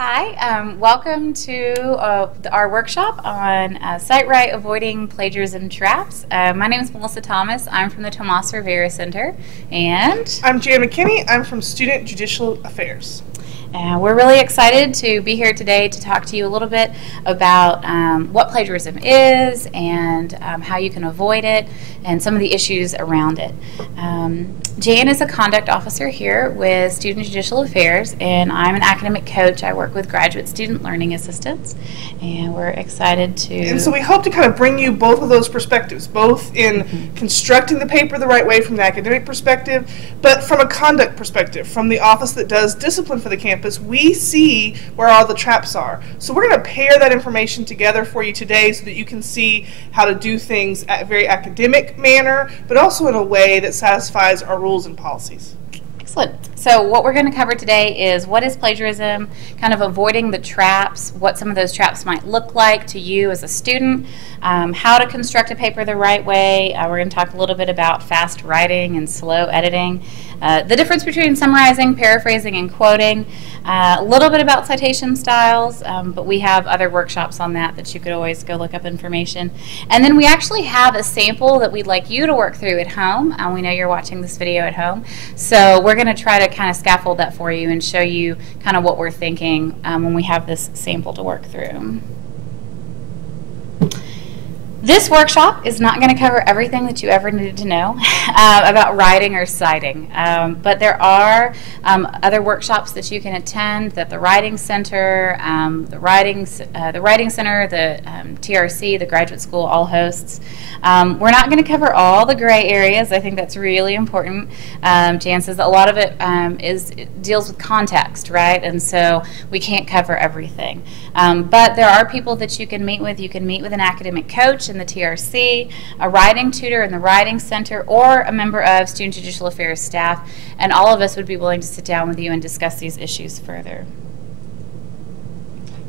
Hi, welcome to our workshop on Cite Right Avoiding Plagiarism Traps. My name is Melissa Thomas. I'm from the Tomas Rivera Center. And I'm Jan McKinney. I'm from Student Judicial Affairs. We're really excited to be here today to talk to you a little bit about what plagiarism is and how you can avoid it and some of the issues around it. Jan is a conduct officer here with Student Judicial Affairs, and I'm an academic coach. I work with graduate student learning assistants, and we're excited to... And so we hope to kind of bring you both of those perspectives, both in constructing the paper the right way from the academic perspective, but from a conduct perspective, from the office that does discipline for the campus. We see where all the traps are. So we're going to pair that information together for you today so that you can see how to do things at a very academic manner, but also in a way that satisfies our rules and policies. Excellent. So what we're going to cover today is what is plagiarism, kind of avoiding the traps, what some of those traps might look like to you as a student, how to construct a paper the right way. We're going to talk a little bit about fast writing and slow editing, the difference between summarizing, paraphrasing, and quoting, a little bit about citation styles, but we have other workshops on that you could always go look up information. And then we actually have a sample that we'd like you to work through at home. We know you're watching this video at home, so we're going to try to kind of scaffold that for you and show you kind of what we're thinking when we have this sample to work through. This workshop is not going to cover everything that you ever needed to know about writing or citing, but there are other workshops that you can attend that the Writing Center, the Writing Center, the TRC, the Graduate School all hosts. We're not going to cover all the gray areas. I think that's really important. Jan says that a lot of it deals with context, right? And so we can't cover everything. But there are people that you can meet with. You can meet with an academic coach in the TRC, a writing tutor in the Writing Center, or a member of Student Judicial Affairs staff, and all of us would be willing to sit down with you and discuss these issues further.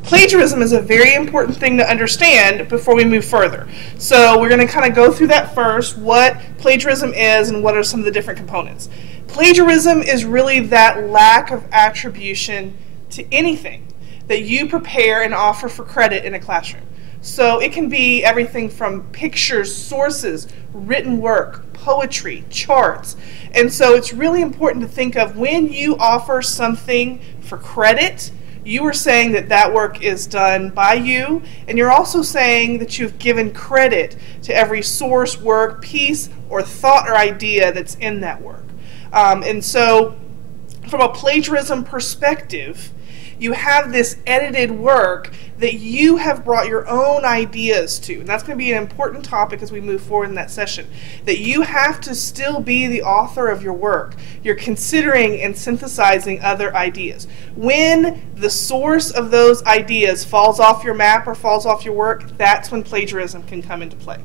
Plagiarism is a very important thing to understand before we move further. So we're going to kind of go through that first, what plagiarism is and what are some of the different components. Plagiarism is really that lack of attribution to anything that you prepare and offer for credit in a classroom. So it can be everything from pictures, sources, written work, poetry, charts. And so it's really important to think of when you offer something for credit, you are saying that that work is done by you, and you're also saying that you've given credit to every source, work, piece, or thought or idea that's in that work. And so from a plagiarism perspective, you have this edited work that you have brought your own ideas to. And that's going to be an important topic as we move forward in that session. That you have to still be the author of your work. You're considering and synthesizing other ideas. When the source of those ideas falls off your map or falls off your work, that's when plagiarism can come into play.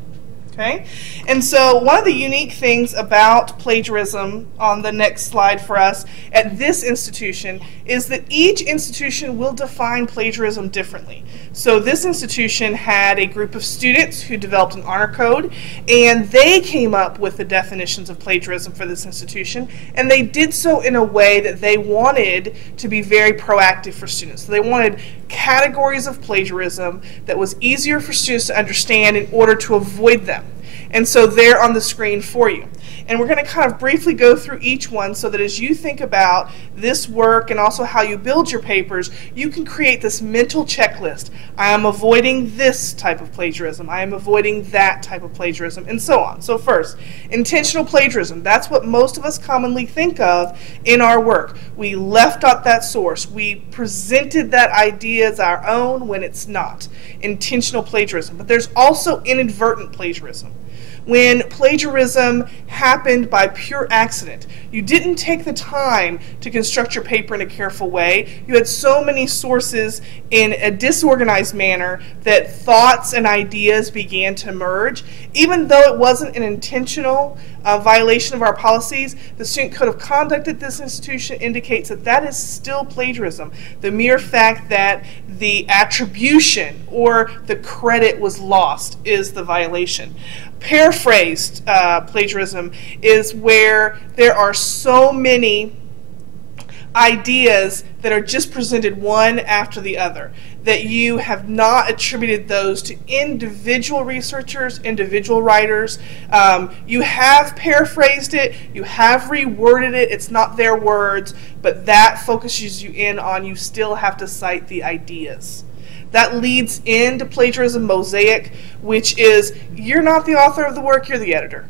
Okay? And so one of the unique things about plagiarism on the next slide for us at this institution is that each institution will define plagiarism differently. So this institution had a group of students who developed an honor code, and they came up with the definitions of plagiarism for this institution, and they did so in a way that they wanted to be very proactive for students. So they wanted categories of plagiarism that was easier for students to understand in order to avoid them. And so they're on the screen for you. And we're going to kind of briefly go through each one so that as you think about this work and also how you build your papers, you can create this mental checklist. I am avoiding this type of plagiarism. I am avoiding that type of plagiarism, and so on. So first, intentional plagiarism. That's what most of us commonly think of in our work. We left out that source. We presented that idea as our own when it's not. Intentional plagiarism. But there's also inadvertent plagiarism. When plagiarism happened by pure accident. You didn't take the time to construct your paper in a careful way. You had so many sources in a disorganized manner that thoughts and ideas began to merge. Even though it wasn't an intentional violation of our policies, the Student Code of Conduct at this institution indicates that that is still plagiarism. The mere fact that the attribution or the credit was lost is the violation. Paraphrased plagiarism is where there are so many ideas that are just presented one after the other, that you have not attributed those to individual researchers, individual writers. You have paraphrased it, you have reworded it, it's not their words, but that focuses you in on you still have to cite the ideas. That leads into plagiarism mosaic, which is you're not the author of the work, you're the editor.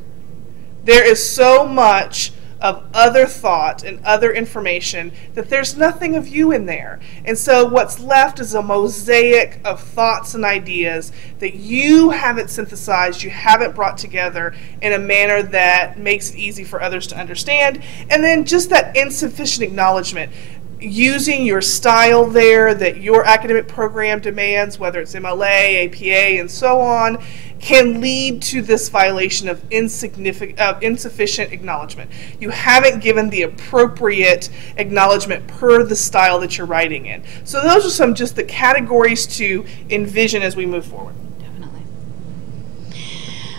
There is so much of other thought and other information that there's nothing of you in there. And so what's left is a mosaic of thoughts and ideas that you haven't synthesized, you haven't brought together in a manner that makes it easy for others to understand. And then just that insufficient acknowledgement. Using your style there that your academic program demands, whether it's MLA, APA, and so on, can lead to this violation of insufficient acknowledgement. You haven't given the appropriate acknowledgement per the style that you're writing in. So those are some just the categories to envision as we move forward. Definitely.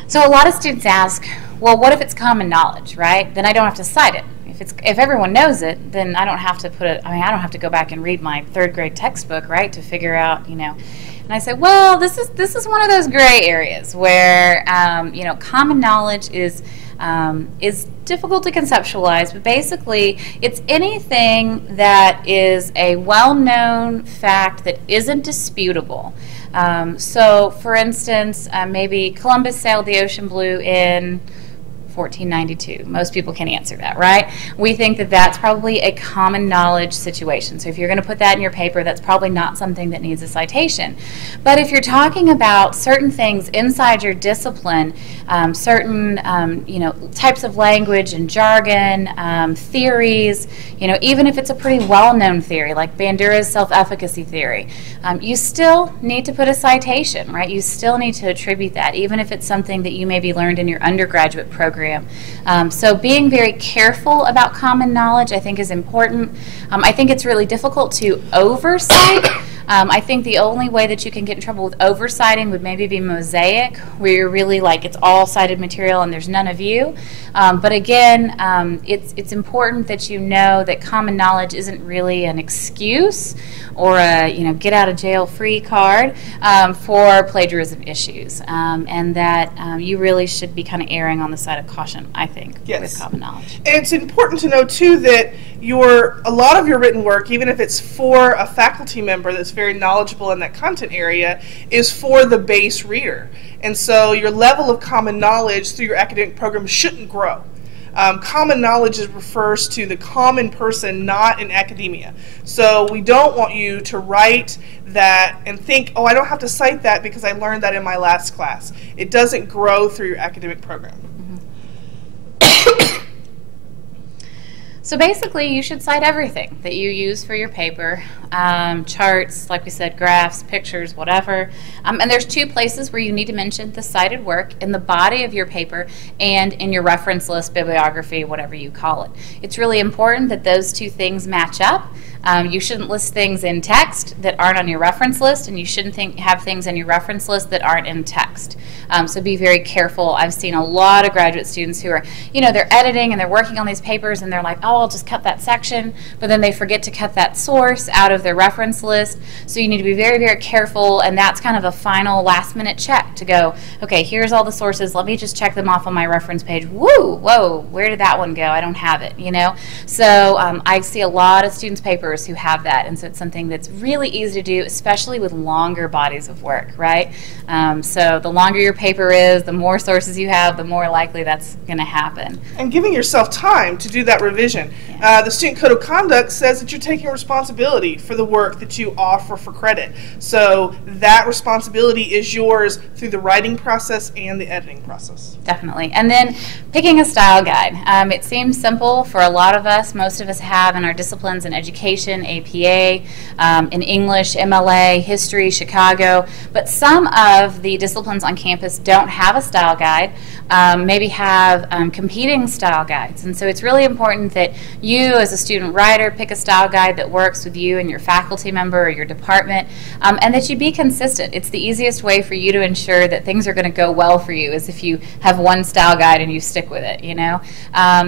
So a lot of students ask, well, what if it's common knowledge, right? Then I don't have to cite it. If everyone knows it, then I don't have to put it, I don't have to go back and read my third grade textbook, right, to figure out, And I say, well, this is one of those gray areas where, common knowledge is difficult to conceptualize, but basically it's anything that is a well-known fact that isn't disputable. So, for instance, maybe Columbus sailed the ocean blue in 1492. Most people can answer that, right? We think that that's probably a common knowledge situation. So if you're going to put that in your paper, that's probably not something that needs a citation. But if you're talking about certain things inside your discipline, certain types of language and jargon, theories, even if it's a pretty well-known theory like Bandura's self-efficacy theory, you still need to put a citation, right? You still need to attribute that, even if it's something that you maybe learned in your undergraduate program. So being very careful about common knowledge, I think, is important. I think it's really difficult to oversight. I think the only way that you can get in trouble with oversighting would maybe be mosaic, where you're really like it's all cited material and there's none of you. But again, it's important that you know that common knowledge isn't really an excuse or a get out of jail free card for plagiarism issues, and that you really should be kind of erring on the side of caution, I think, yes, with common knowledge. And it's important to know too that a lot of your written work, even if it's for a faculty member that's very knowledgeable in that content area, is for the base reader. And so your level of common knowledge through your academic program shouldn't grow. Common knowledge refers to the common person, not in academia. So we don't want you to write that and think, oh, I don't have to cite that because I learned that in my last class. It doesn't grow through your academic program. So basically, you should cite everything that you use for your paper, charts, like we said, graphs, pictures, whatever. And there's two places where you need to mention the cited work: in the body of your paper and in your reference list, bibliography, whatever you call it. It's really important that those two things match up. You shouldn't list things in text that aren't on your reference list, and you shouldn't have things in your reference list that aren't in text. So be very careful. I've seen a lot of graduate students who are, they're editing and they're working on these papers and they're like, oh, I'll just cut that section, but then they forget to cut that source out of their reference list. So you need to be very, very careful, and that's kind of a final last-minute check to go, okay, here's all the sources. Let me just check them off on my reference page. Whoa, where did that one go? I don't have it, So I see a lot of students' papers who have that, and so it's something that's really easy to do, especially with longer bodies of work, right? So the longer your paper is, the more sources you have, the more likely that's going to happen. And giving yourself time to do that revision. Yeah. The Student Code of Conduct says that you're taking responsibility for the work that you offer for credit. So that responsibility is yours through the writing process and the editing process. Definitely. And then picking a style guide. It seems simple for a lot of us. Most of us have in our disciplines in education Education, APA, in English, MLA, History, Chicago. But some of the disciplines on campus don't have a style guide, maybe have competing style guides. And so it's really important that you as a student writer pick a style guide that works with you and your faculty member or your department, and that you be consistent. It's the easiest way for you to ensure that things are going to go well for you is if you have one style guide and you stick with it. You know,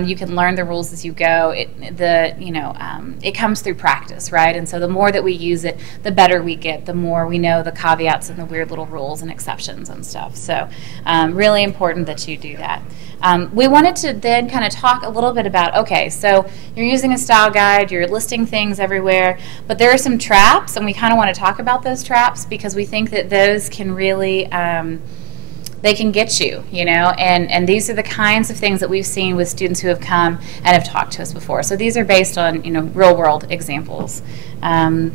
you can learn the rules as you go. It comes through practice, right? And so the more that we use it, the better we get. The more we know the caveats and the weird little rules and exceptions and stuff. So really important that you do that. We wanted to then kind of talk a little bit about, okay, so you're using a style guide, you're listing things everywhere, but there are some traps, and we kind of want to talk about those traps because we think that those can really, they can get you, you know, and these are the kinds of things that we've seen with students who have come and have talked to us before. So these are based on, you know, real world examples.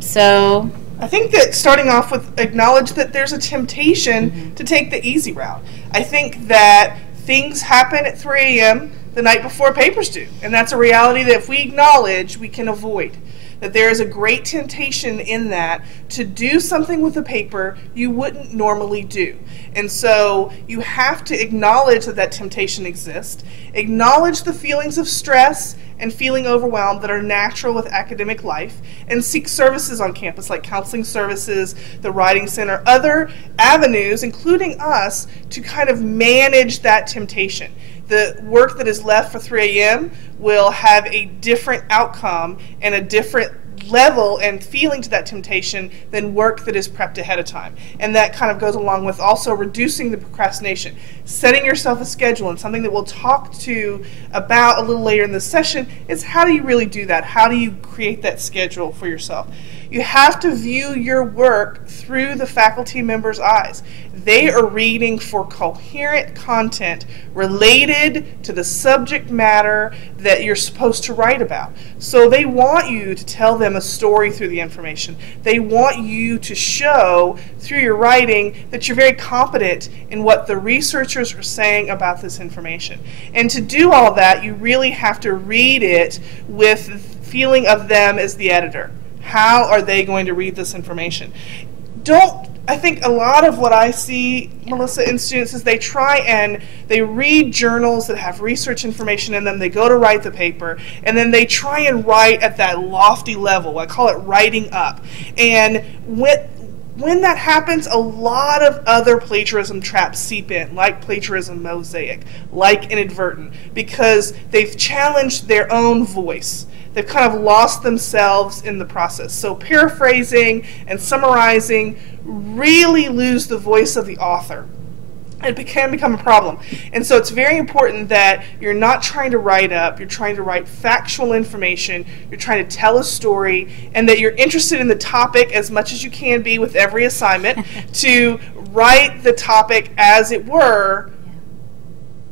So I think that starting off with acknowledge that there's a temptation to take the easy route. I think that things happen at 3 a.m. the night before papers due, and that's a reality that if we acknowledge, we can avoid. That there is a great temptation in that to do something with a paper you wouldn't normally do. And so you have to acknowledge that that temptation exists, acknowledge the feelings of stress and feeling overwhelmed that are natural with academic life, and seek services on campus like counseling services, the Writing Center, other avenues, including us, to kind of manage that temptation. The work that is left for 3 a.m. will have a different outcome and a different level and feeling to that temptation than work that is prepped ahead of time. And that kind of goes along with also reducing the procrastination. Setting yourself a schedule, and something that we'll talk to about a little later in the session is how do you really do that? How do you create that schedule for yourself? You have to view your work through the faculty member's eyes. They are reading for coherent content related to the subject matter that you're supposed to write about. So they want you to tell them a story through the information. They want you to show through your writing that you're very competent in what the researchers are saying about this information. And to do all that, you really have to read it with the feeling of them as the editor. How are they going to read this information? I think a lot of what I see, Melissa, in students is they try and they read journals that have research information in them, they go to write the paper, and then they try and write at that lofty level. I call it writing up. And when that happens, a lot of other plagiarism traps seep in, like plagiarism mosaic, like inadvertent, because they've challenged their own voice. They've kind of lost themselves in the process. So paraphrasing and summarizing really lose the voice of the author. It can become a problem. And so it's very important that you're not trying to write up, you're trying to write factual information, you're trying to tell a story, and that you're interested in the topic as much as you can be with every assignment to write the topic as it were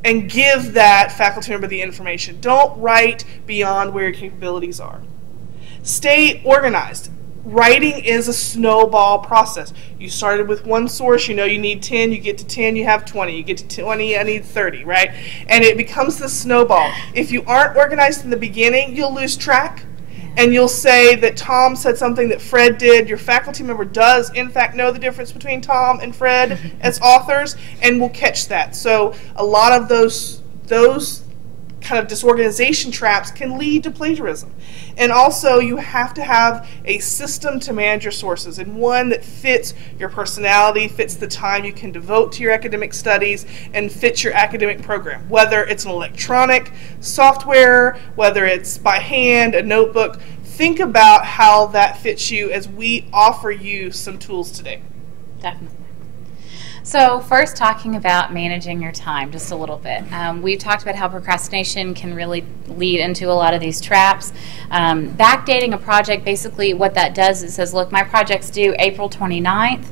and give that faculty member the information. Don't write beyond where your capabilities are. Stay organized. Writing is a snowball process. You started with one source, you know you need 10, you get to 10, you have 20, you get to 20, I need 30, right? And it becomes the snowball. If you aren't organized in the beginning, you'll lose track, and you'll say that Tom said something that Fred did. Your faculty member does, in fact, know the difference between Tom and Fred as authors, and will catch that. So a lot of those kind of disorganization traps can lead to plagiarism. And also you have to have a system to manage your sources, and one that fits your personality, fits the time you can devote to your academic studies, and fits your academic program. Whether it's an electronic software, whether it's by hand, a notebook, think about how that fits you as we offer you some tools today. Definitely. So first, talking about managing your time just a little bit. We've talked about how procrastination can really lead into a lot of these traps. Backdating a project, basically what that does is it says, look, my project's due April 29th.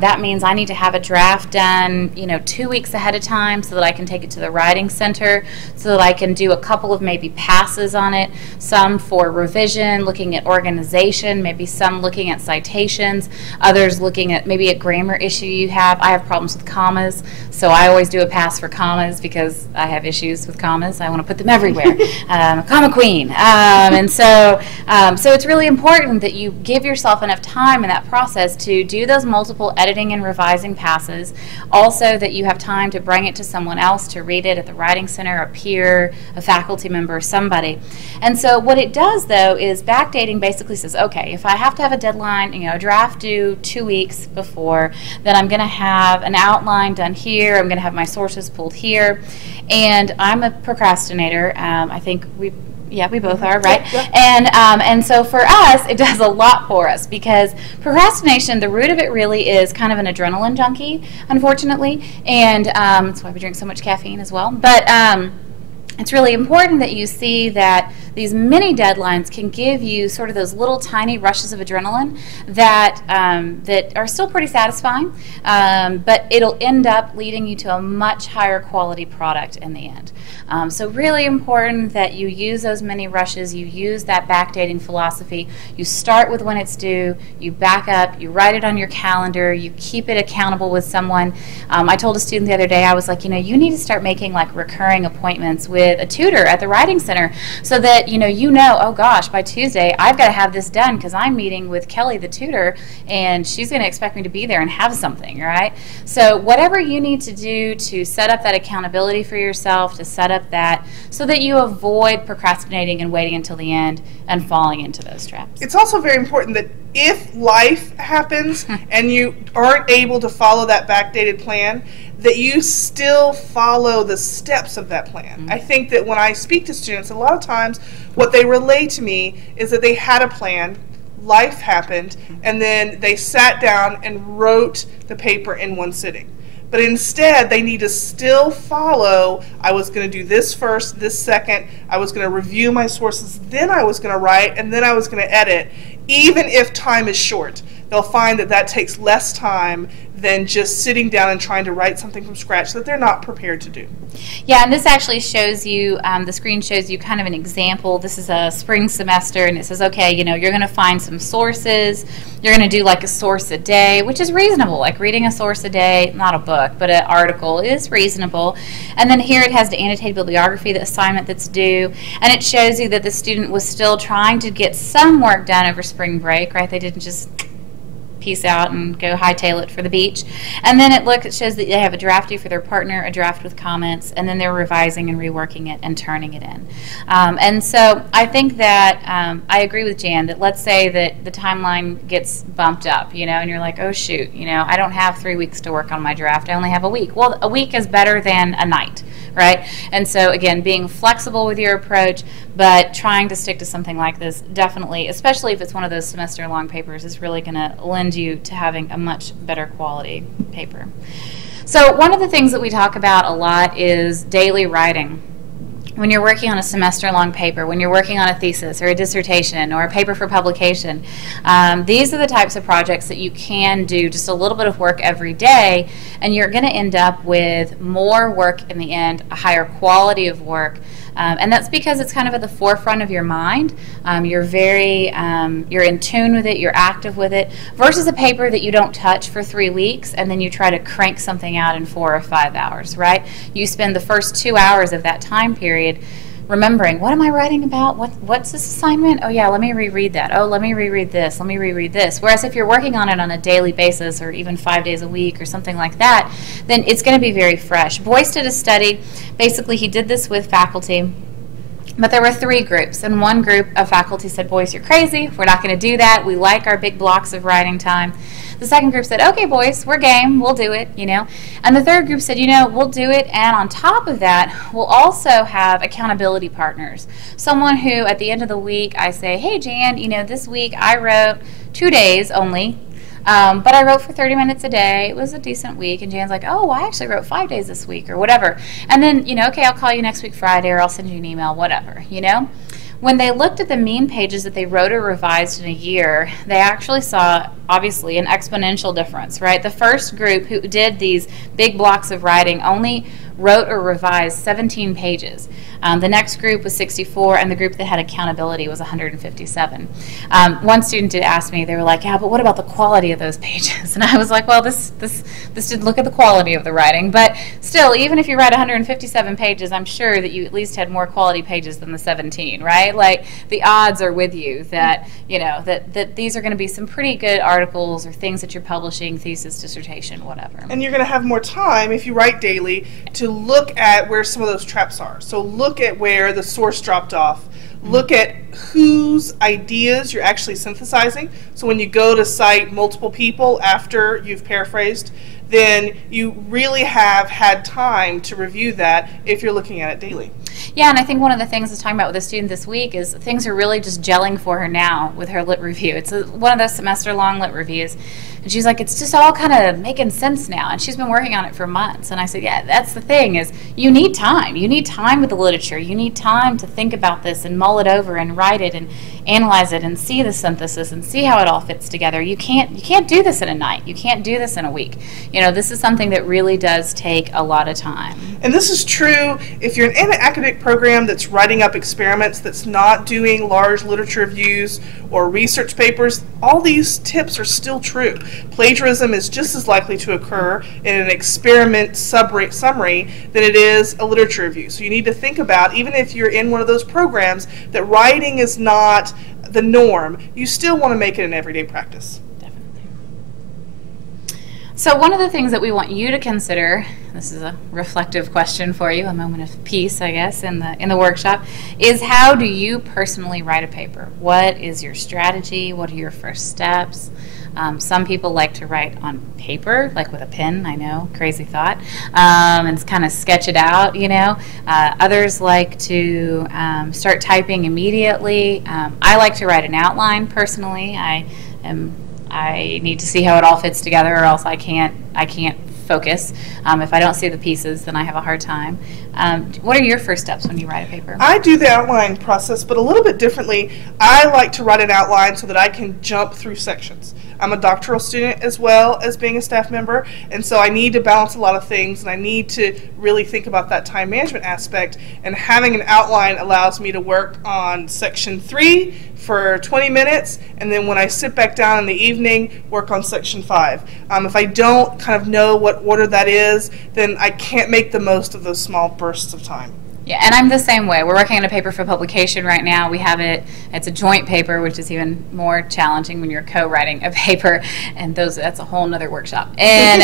That means I need to have a draft done, 2 weeks ahead of time so that I can take it to the Writing Center, so that I can do a couple of maybe passes on it, some for revision, looking at organization, maybe some looking at citations, others looking at maybe a grammar issue you have. I have have problems with commas, so I always do a pass for commas because I have issues with commas. I want to put them everywhere. Comma queen. So it's really important that you give yourself enough time in that process to do those multiple editing and revising passes. Also that you have time to bring it to someone else to read it at the Writing Center, a peer, a faculty member, somebody. And so what it does, though, is backdating basically says, okay, if I have to have a deadline, a draft due 2 weeks before, then I'm going to have an outline done here, I'm going to have my sources pulled here, and I'm a procrastinator. I think we both are, right? Yeah. And so for us, it does a lot for us because procrastination, the root of it really is kind of an adrenaline junkie, unfortunately, and that's why we drink so much caffeine as well. But it's really important that you see that these mini deadlines can give you sort of those little tiny rushes of adrenaline that that are still pretty satisfying, but it'll end up leading you to a much higher quality product in the end. So really important that you use those mini rushes, you use that backdating philosophy, you start with when it's due, you back up, you write it on your calendar, you keep it accountable with someone. I told a student the other day, I was like, you need to start making like recurring appointments with a tutor at the Writing Center so that oh gosh, by Tuesday I've got to have this done because I'm meeting with Kelly the tutor and she's going to expect me to be there and have something, right? So whatever you need to do to set up that accountability for yourself, to set up that so that you avoid procrastinating and waiting until the end and falling into those traps. It's also very important that if life happens and you aren't able to follow that backdated plan, that you still follow the steps of that plan. Mm-hmm. I think that when I speak to students, a lot of times what they relay to me is that they had a plan, life happened, and then they sat down and wrote the paper in one sitting. But instead, they need to still follow, I was going to do this first, this second, I was going to review my sources, then I was going to write, and then I was going to edit. Even if time is short, they'll find that that takes less time than just sitting down and trying to write something from scratch that they're not prepared to do. Yeah, and this actually shows you, the screen shows you kind of an example. This is a spring semester, and it says, okay, you're going to find some sources. You're going to do like a source a day, which is reasonable. Like reading a source a day, not a book, but an article is reasonable. And then here it has the annotated bibliography, the assignment that's due, and it shows you that the student was still trying to get some work done over spring break, right? They didn't just peace out and go hightail it for the beach. And then it shows that they have a draft due for their partner, a draft with comments, and then they're revising and reworking it and turning it in. And so I think that I agree with Jan that let's say that the timeline gets bumped up, and you're like, oh shoot, I don't have 3 weeks to work on my draft. I only have a week. Well, a week is better than a night, right? And so again, being flexible with your approach, but trying to stick to something like this definitely, especially if it's one of those semester-long papers, is really going to lend you to having a much better quality paper. So one of the things that we talk about a lot is daily writing. When you're working on a semester-long paper, when you're working on a thesis or a dissertation or a paper for publication, these are the types of projects that you can do just a little bit of work every day, and you're going to end up with more work in the end, a higher quality of work. And that's because it's kind of at the forefront of your mind. You're in tune with it, you're active with it, versus a paper that you don't touch for 3 weeks and then you try to crank something out in 4 or 5 hours, right? You spend the first 2 hours of that time period remembering, what am I writing about? What's this assignment? Oh yeah, let me reread that. Oh, let me reread this. Let me reread this. Whereas if you're working on it on a daily basis or even 5 days a week or something like that, then it's going to be very fresh. Boyce did a study. Basically, he did this with faculty. But there were 3 groups, and one group of faculty said, Boyce, you're crazy. We're not going to do that. We like our big blocks of writing time. The second group said, okay, Boyce, we're game. We'll do it, And the third group said, we'll do it, and on top of that, we'll also have accountability partners. Someone who, at the end of the week, I say, hey, Jan, this week I wrote 2 days only. But I wrote for 30 minutes a day. It was a decent week. And Jan's like, oh, I actually wrote 5 days this week or whatever. And then, okay, I'll call you next week Friday or I'll send you an email, whatever, When they looked at the mean pages that they wrote or revised in a year, they actually saw, obviously, an exponential difference, right? The first group who did these big blocks of writing only wrote or revised 17 pages. The next group was 64, and the group that had accountability was 157. One student did ask me, they were like, yeah, but what about the quality of those pages? And I was like, well, this didn't look at the quality of the writing, but still, even if you write 157 pages, I'm sure that you at least had more quality pages than the 17, right? Like, the odds are with you that, you know, that these are going to be some pretty good articles or things that you're publishing, thesis, dissertation, whatever. And you're going to have more time, if you write daily, to look at where some of those traps are. So look at where the source dropped off. Look at whose ideas you're actually synthesizing. So when you go to cite multiple people after you've paraphrased, then you really have had time to review that if you're looking at it daily. Yeah, and I think one of the things I was talking about with a student this week is things are really just gelling for her now with her lit review. It's one of those semester-long lit reviews. And she's like, it's just all kind of making sense now. And she's been working on it for months. And I said, yeah, that's the thing is you need time. You need time with the literature. You need time to think about this and mull it over and write it and analyze it and see the synthesis and see how it all fits together. You can't do this in a night. You can't do this in a week. You know, this is something that really does take a lot of time. And this is true if you're in an academic program that's writing up experiments, that's not doing large literature reviews or research papers. All these tips are still true. Plagiarism is just as likely to occur in an experiment summary than it is a literature review. So you need to think about, even if you're in one of those programs, that writing is not the norm. You still want to make it an everyday practice. So one of the things that we want you to consider, this is a reflective question for you, a moment of peace, I guess, in the workshop, is how do you personally write a paper? What is your strategy? What are your first steps? Some people like to write on paper, like with a pen, I know, crazy thought, and kind of sketch it out, you know. Others like to start typing immediately. I like to write an outline personally. I need to see how it all fits together, or else I can't focus. If I don't see the pieces, then I have a hard time. What are your first steps when you write a paper? I do the outline process, but a little bit differently. I like to write an outline so that I can jump through sections. I'm a doctoral student as well as being a staff member, and so I need to balance a lot of things, and I need to really think about that time management aspect, and having an outline allows me to work on section 3 for 20 minutes, and then when I sit back down in the evening, work on section 5. If I don't kind of know what order that is, then I can't make the most of those small bursts of time. Yeah, and I'm the same way. We're working on a paper for publication right now. We have it's a joint paper, which is even more challenging when you're co-writing a paper, and that's a whole nother workshop. And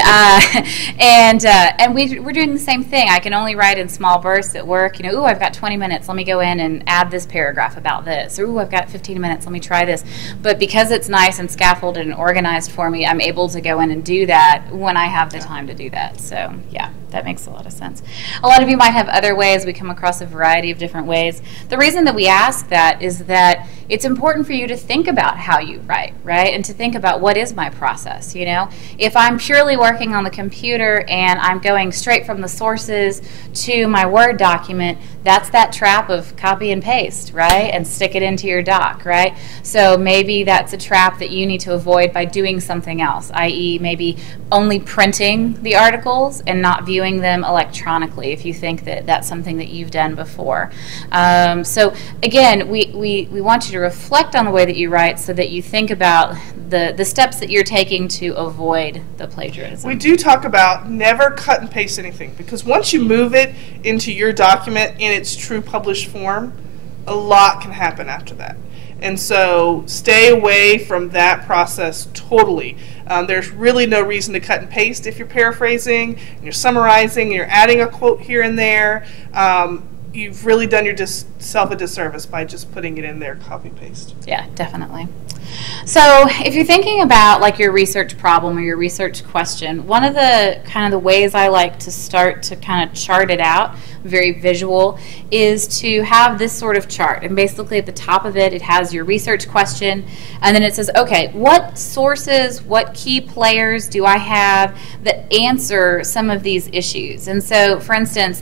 we're doing the same thing. I can only write in small bursts at work. You know, ooh, I've got 20 minutes. Let me go in and add this paragraph about this. Or, ooh, I've got 15 minutes. Let me try this. But because it's nice and scaffolded and organized for me, I'm able to go in and do that when I have the time to do that. So, yeah. That makes a lot of sense. A lot of you might have other ways. We come across a variety of different ways. The reason that we ask that is that it's important for you to think about how you write, right? And to think about what is my process, you know? If I'm purely working on the computer and I'm going straight from the sources to my Word document, that's that trap of copy and paste, right? And stick it into your doc, right? So maybe that's a trap that you need to avoid by doing something else, i.e. maybe only printing the articles and not viewing them electronically if you think that that's something that you've done before. So again, we want you to reflect on the way that you write so that you think about the steps that you're taking to avoid the plagiarism. We do talk about never cut and paste anything, because once you move it into your document in its true published form, a lot can happen after that. And so stay away from that process totally. There's really no reason to cut and paste if you're paraphrasing, and you're summarizing, and you're adding a quote here and there. You've really done yourself a disservice by just putting it in there, copy paste. Yeah, definitely. So if you're thinking about like your research problem or your research question, one of the ways I like to start to kind of chart it out, very visual, is to have this sort of chart. And basically at the top of it, it has your research question, and then it says, okay, what sources, what key players do I have that answer some of these issues? And so, for instance,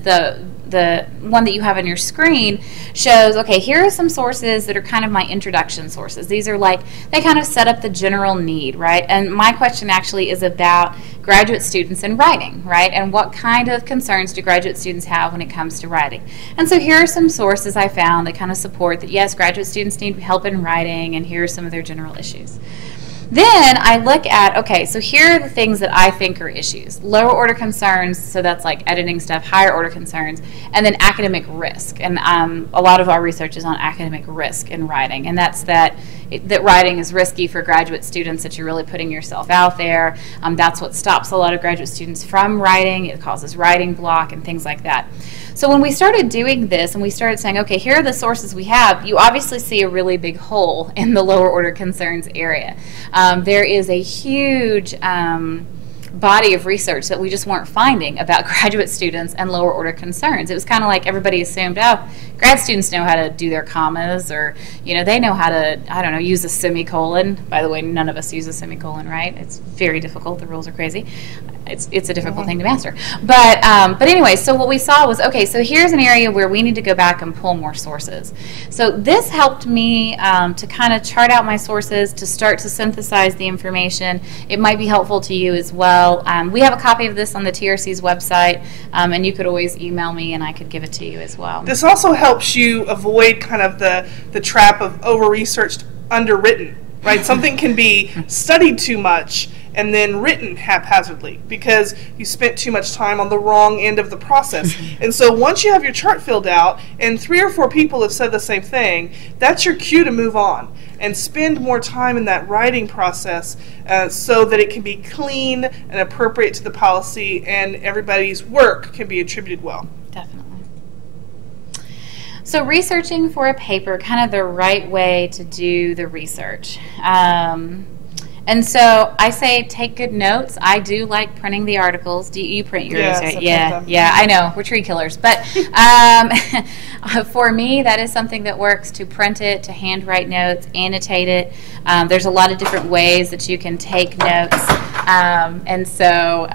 the one that you have on your screen shows, okay, here are some sources that are kind of my introduction sources. These are like, they kind of set up the general need, right? And my question actually is about graduate students in writing, right? And what kind of concerns do graduate students have when it comes to writing? And so here are some sources I found that kind of support that, yes, graduate students need help in writing, and here are some of their general issues. Then I look at, okay, so here are the things that I think are issues. Lower order concerns, so that's like editing stuff, higher order concerns, and then academic risk. And a lot of our research is on academic risk in writing, and that's that writing is risky for graduate students, that you're really putting yourself out there. That's what stops a lot of graduate students from writing. It causes writing block and things like that. So when we started doing this and we started saying, okay, here are the sources we have, you obviously see a really big hole in the lower order concerns area. There is a huge body of research that we just weren't finding about graduate students and lower order concerns. It was kind of like everybody assumed, oh, grad students know how to do their commas, or, you know, they know how to, I don't know, use a semicolon. By the way, none of us use a semicolon, right? It's very difficult. The rules are crazy. It's a difficult thing to master. But anyway, so what we saw was, okay, so here's an area where we need to go back and pull more sources. So this helped me to kind of chart out my sources, to start to synthesize the information. It might be helpful to you as well. We have a copy of this on the TRC's website, and you could always email me and I could give it to you as well. This also helps you avoid kind of the trap of over-researched, underwritten, right? Something can be studied too much and then written haphazardly because you spent too much time on the wrong end of the process. And so once you have your chart filled out and 3 or 4 people have said the same thing, that's your cue to move on and spend more time in that writing process so that it can be clean and appropriate to the policy and everybody's work can be attributed well. Definitely. So researching for a paper, kind of the right way to do the research. And so I say take good notes. I do like printing the articles. Do you print yours? Yes, Right? I Yeah, print them. yeah, I know. We're tree killers. But for me, that is something that works, to print it, to handwrite notes, annotate it. There's a lot of different ways that you can take notes. And so...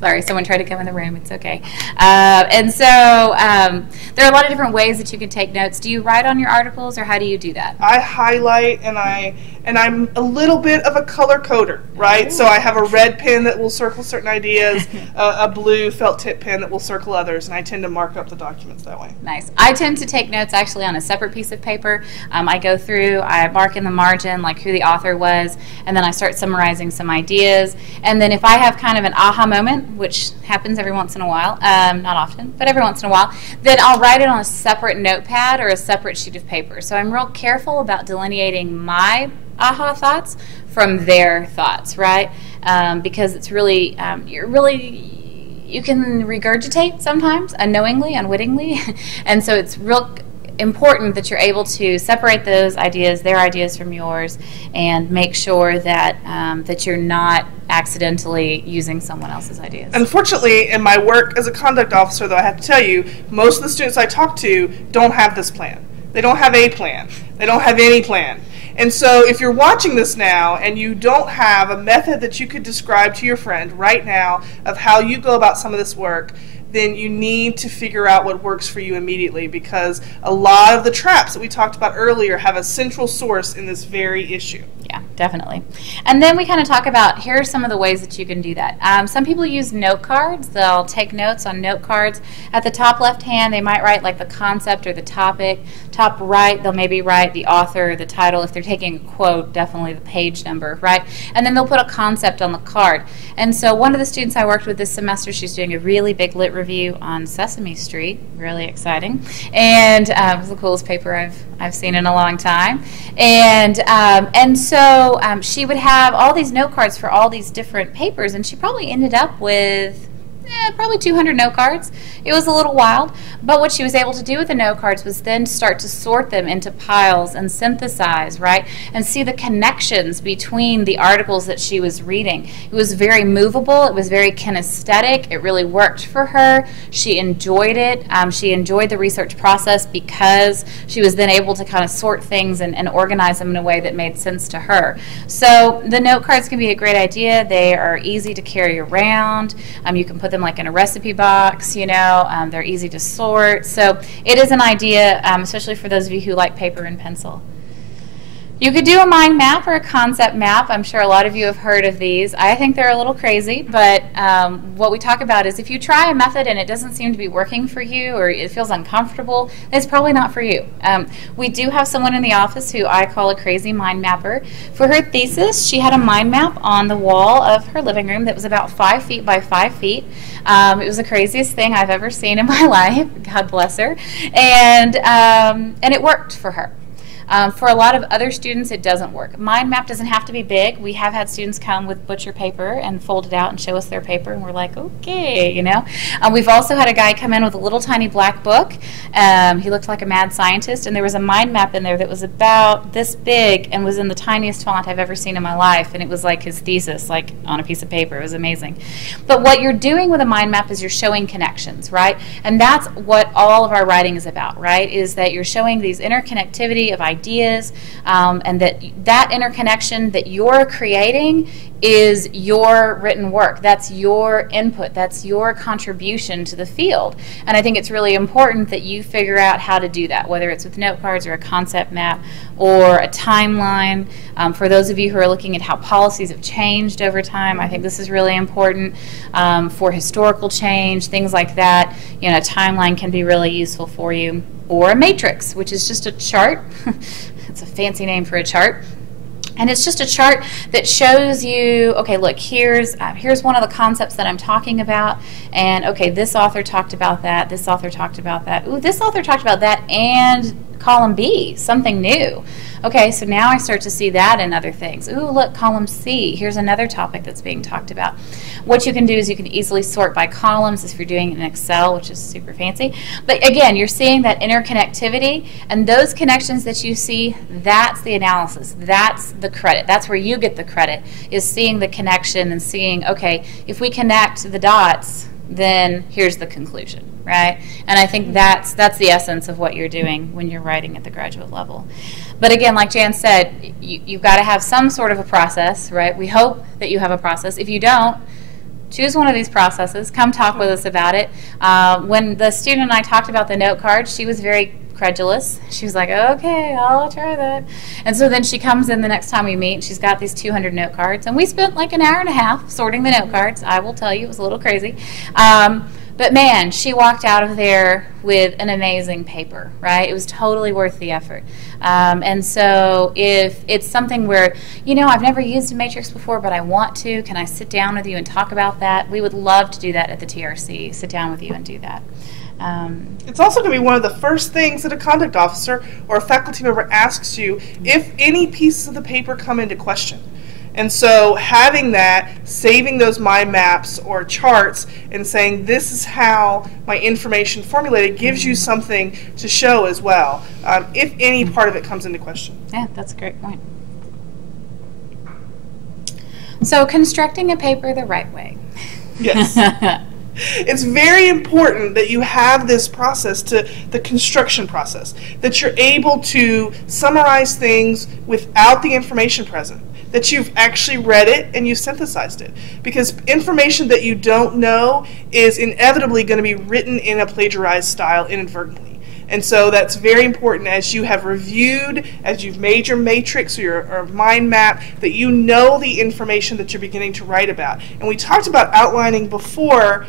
Sorry, someone tried to come in the room. It's okay. And so there are a lot of different ways that you can take notes. Do you write on your articles, or how do you do that? I highlight, and I'm a little bit of a color coder, right? So I have a red pen that will circle certain ideas, a blue felt tip pen that will circle others, and I tend to mark up the documents that way. Nice. I tend to take notes actually on a separate piece of paper. I go through, I mark in the margin like who the author was, and then I start summarizing some ideas. And then if I have kind of an aha moment, which happens every once in a while, not often, but every once in a while, then I'll write it on a separate notepad or a separate sheet of paper. So I'm real careful about delineating my aha thoughts from their thoughts, right? Because it's really, you can regurgitate sometimes, unknowingly, unwittingly, and so it's real important that you're able to separate those ideas, their ideas from yours, and make sure that that you're not accidentally using someone else's ideas. Unfortunately, in my work as a conduct officer, though, I have to tell you, most of the students I talk to don't have this plan. They don't have a plan. They don't have any plan. And so if you're watching this now and you don't have a method that you could describe to your friend right now of how you go about some of this work, then you need to figure out what works for you immediately, because a lot of the traps that we talked about earlier have a central source in this very issue. Yeah, definitely. And then we kind of talk about, here are some of the ways that you can do that. Some people use note cards. They'll take notes on note cards. At the top left hand, they might write like the concept or the topic. Top right, they'll maybe write the author, the title. If they're taking a quote, definitely the page number, right? And then they'll put a concept on the card. And so one of the students I worked with this semester, she's doing a really big lit review on Sesame Street. Really exciting. And it was the coolest paper I've seen in a long time. And so she would have all these note cards for all these different papers, and she probably ended up with probably 200 note cards. It was a little wild, but what she was able to do with the note cards was then start to sort them into piles and synthesize, right, and see the connections between the articles that she was reading. It was very movable. It was very kinesthetic. It really worked for her. She enjoyed it. She enjoyed the research process because she was then able to kind of sort things and organize them in a way that made sense to her. So the note cards can be a great idea. They are easy to carry around. You can put them them like in a recipe box, you know. They're easy to sort. So it is an idea, especially for those of you who like paper and pencil. You could do a mind map or a concept map. I'm sure a lot of you have heard of these. I think they're a little crazy, but what we talk about is if you try a method and it doesn't seem to be working for you or it feels uncomfortable, it's probably not for you. We do have someone in the office who I call a crazy mind mapper. For her thesis, she had a mind map on the wall of her living room that was about 5 feet by 5 feet. It was the craziest thing I've ever seen in my life. God bless her. And it worked for her. For a lot of other students, it doesn't work. Mind map doesn't have to be big. We have had students come with butcher paper and fold it out and show us their paper, and we're like, okay, you know. We've also had a guy come in with a little tiny black book. He looked like a mad scientist, and there was a mind map in there that was about this big and was in the tiniest font I've ever seen in my life, and it was like his thesis, like on a piece of paper. It was amazing. But what you're doing with a mind map is you're showing connections, right? And that's what all of our writing is about, right? Is that you're showing these interconnectivity of ideas, and that interconnection that you're creating is your written work. That's your input. That's your contribution to the field. And I think it's really important that you figure out how to do that, whether it's with note cards or a concept map or a timeline. For those of you who are looking at how policies have changed over time, I think this is really important. For historical change, things like that, you know, a timeline can be really useful for you. Or a matrix, which is just a chart. It's a fancy name for a chart. And it's just a chart that shows you, okay, look, here's one of the concepts that I'm talking about, and okay, this author talked about that, this author talked about that, ooh, this author talked about that, and column B, something new. Okay, so now I start to see that in other things. Ooh, look, column C, here's another topic that's being talked about. What you can do is you can easily sort by columns if you're doing it in Excel, which is super fancy. But again, you're seeing that interconnectivity, and those connections that you see, that's the analysis. That's the credit. That's where you get the credit, is seeing the connection and seeing, okay, if we connect the dots, then here's the conclusion, right? And I think that's the essence of what you're doing when you're writing at the graduate level. But again, like Jan said, you've got to have some sort of a process, right? We hope that you have a process. If you don't, choose one of these processes. Come talk with us about it. When the student and I talked about the note card, she was very credulous. She was like, okay, I'll try that. And so then she comes in the next time we meet, and she's got these 200 note cards. And we spent like an hour and a half sorting the note cards. I will tell you, it was a little crazy. But man, she walked out of there with an amazing paper, right? It was totally worth the effort. And so if it's something where, you know, I've never used a matrix before, but I want to, can I sit down with you and talk about that? We would love to do that at the TRC, sit down with you and do that. It's also going to be one of the first things that a conduct officer or a faculty member asks you if any pieces of the paper come into question. And so having that, saving those mind maps or charts and saying this is how my information formulated gives you something to show as well, if any part of it comes into question. Yeah, that's a great point. So constructing a paper the right way. Yes. It's very important that you have this process, to the construction process, that you're able to summarize things without the information present, that you've actually read it and you synthesized it. Because information that you don't know is inevitably going to be written in a plagiarized style inadvertently. And so that's very important as you have reviewed, as you've made your matrix or your mind map, that you know the information that you're beginning to write about. And we talked about outlining before.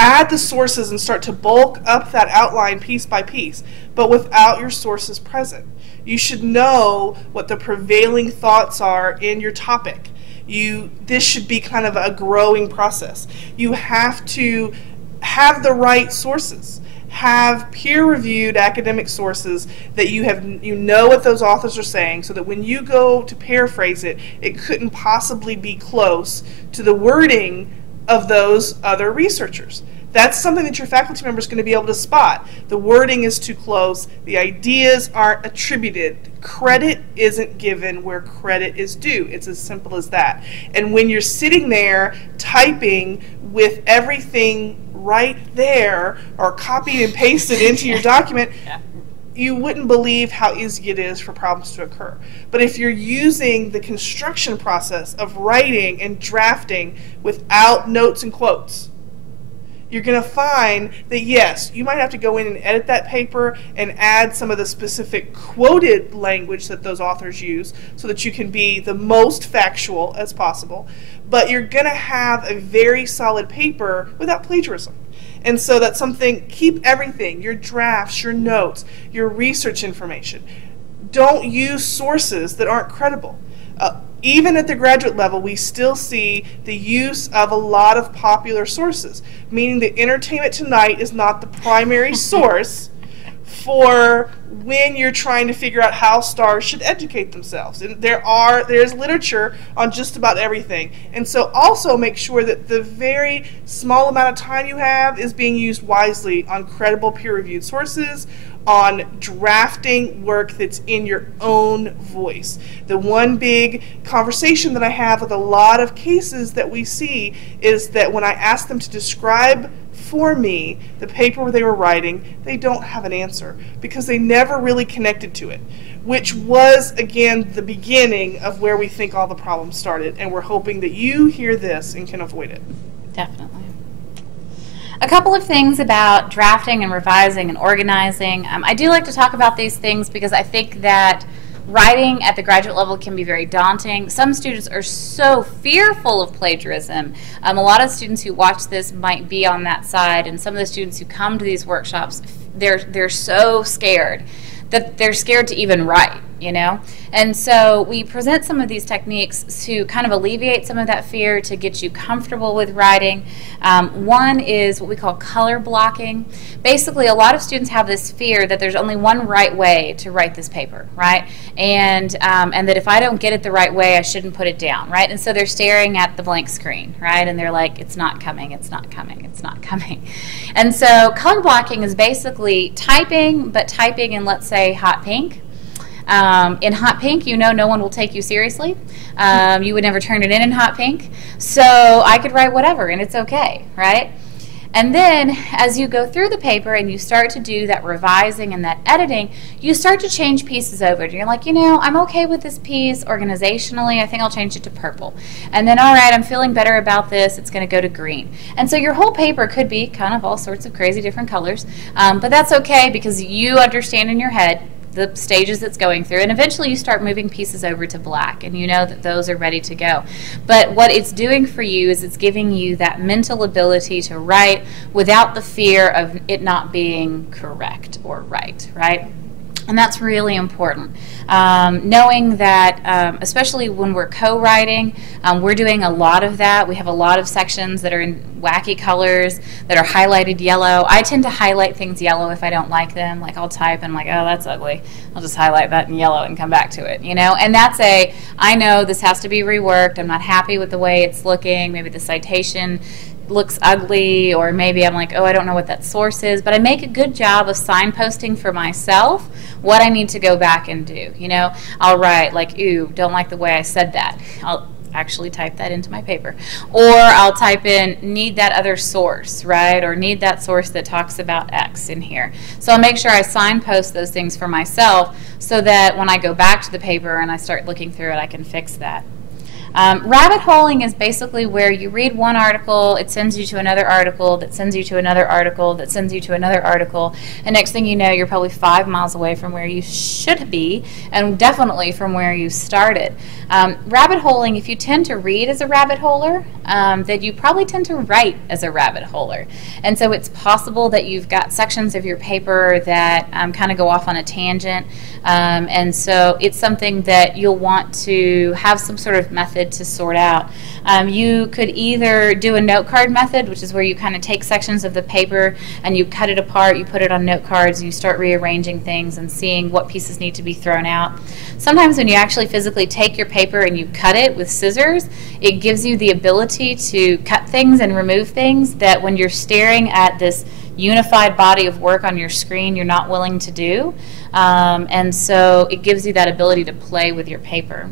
Add the sources and start to bulk up that outline piece by piece, but without your sources present. You should know what the prevailing thoughts are in your topic. This should be kind of a growing process. You have to have the right sources. Have peer-reviewed academic sources that you know what those authors are saying, so that when you go to paraphrase it, it couldn't possibly be close to the wording of those other researchers. That's something that your faculty member is going to be able to spot. The wording is too close. The ideas aren't attributed. Credit isn't given where credit is due. It's as simple as that. And when you're sitting there typing with everything right there or copied and pasted into your document, you wouldn't believe how easy it is for problems to occur. But if you're using the construction process of writing and drafting without notes and quotes, you're going to find that, yes, you might have to go in and edit that paper and add some of the specific quoted language that those authors use so that you can be the most factual as possible. But you're going to have a very solid paper without plagiarism. And so that's something, keep everything, your drafts, your notes, your research information. Don't use sources that aren't credible. Even at the graduate level, we still see the use of a lot of popular sources, meaning that Entertainment Tonight is not the primary source for when you're trying to figure out how stars should educate themselves. And there's literature on just about everything. And so also make sure that the very small amount of time you have is being used wisely on credible peer-reviewed sources, on drafting work that's in your own voice. The one big conversation that I have with a lot of cases that we see is that when I ask them to describe for me the paper they were writing, they don't have an answer because they never really connected to it, which was, again, the beginning of where we think all the problems started, and we're hoping that you hear this and can avoid it. Definitely. A couple of things about drafting and revising and organizing. I do like to talk about these things because I think that writing at the graduate level can be very daunting. Some students are so fearful of plagiarism. A lot of students who watch this might be on that side, and some of the students who come to these workshops, they're so scared that they're scared to even write, you know? And so we present some of these techniques to kind of alleviate some of that fear, to get you comfortable with writing. One is what we call color blocking. Basically, a lot of students have this fear that there's only one right way to write this paper, right? And that if I don't get it the right way, I shouldn't put it down, right? And so they're staring at the blank screen, right? And they're like, it's not coming, it's not coming, it's not coming. And so color blocking is basically typing, but typing in, let's say, hot pink. In hot pink, you know no one will take you seriously. You would never turn it in hot pink. So I could write whatever, and it's okay, right? And then as you go through the paper and you start to do that revising and that editing, you start to change pieces over. And you're like, you know, I'm okay with this piece organizationally. I think I'll change it to purple. And then, all right, I'm feeling better about this. It's going to go to green. And so your whole paper could be kind of all sorts of crazy different colors. But that's okay because you understand in your head the stages it's going through, and eventually you start moving pieces over to black, and you know that those are ready to go. But what it's doing for you is it's giving you that mental ability to write without the fear of it not being correct or right, right? And that's really important. Knowing that, especially when we're co-writing, we're doing a lot of that. We have a lot of sections that are in wacky colors, that are highlighted yellow. I tend to highlight things yellow if I don't like them. Like I'll type and I'm like, oh, that's ugly. I'll just highlight that in yellow and come back to it, you know? And that's I know this has to be reworked. I'm not happy with the way it's looking. Maybe the citation looks ugly, or maybe I'm like, oh, I don't know what that source is, but I make a good job of signposting for myself what I need to go back and do. You know, I'll write like, ooh, don't like the way I said that. I'll actually type that into my paper. Or I'll type in, need that other source, right? Or need that source that talks about X in here. So I'll make sure I signpost those things for myself so that when I go back to the paper and I start looking through it, I can fix that. Rabbit holing is basically where you read one article, it sends you to another article, that sends you to another article, that sends you to another article, and next thing you know, you're probably 5 miles away from where you should be, and definitely from where you started. Rabbit holing, if you tend to read as a rabbit holer, then you probably tend to write as a rabbit holer. And so it's possible that you've got sections of your paper that kind of go off on a tangent, and so it's something that you'll want to have some sort of method to sort out. You could either do a note card method, which is where you kind of take sections of the paper and you cut it apart, you put it on note cards, and you start rearranging things and seeing what pieces need to be thrown out. Sometimes when you actually physically take your paper and you cut it with scissors, it gives you the ability to cut things and remove things that when you're staring at this unified body of work on your screen you're not willing to do. And so it gives you that ability to play with your paper.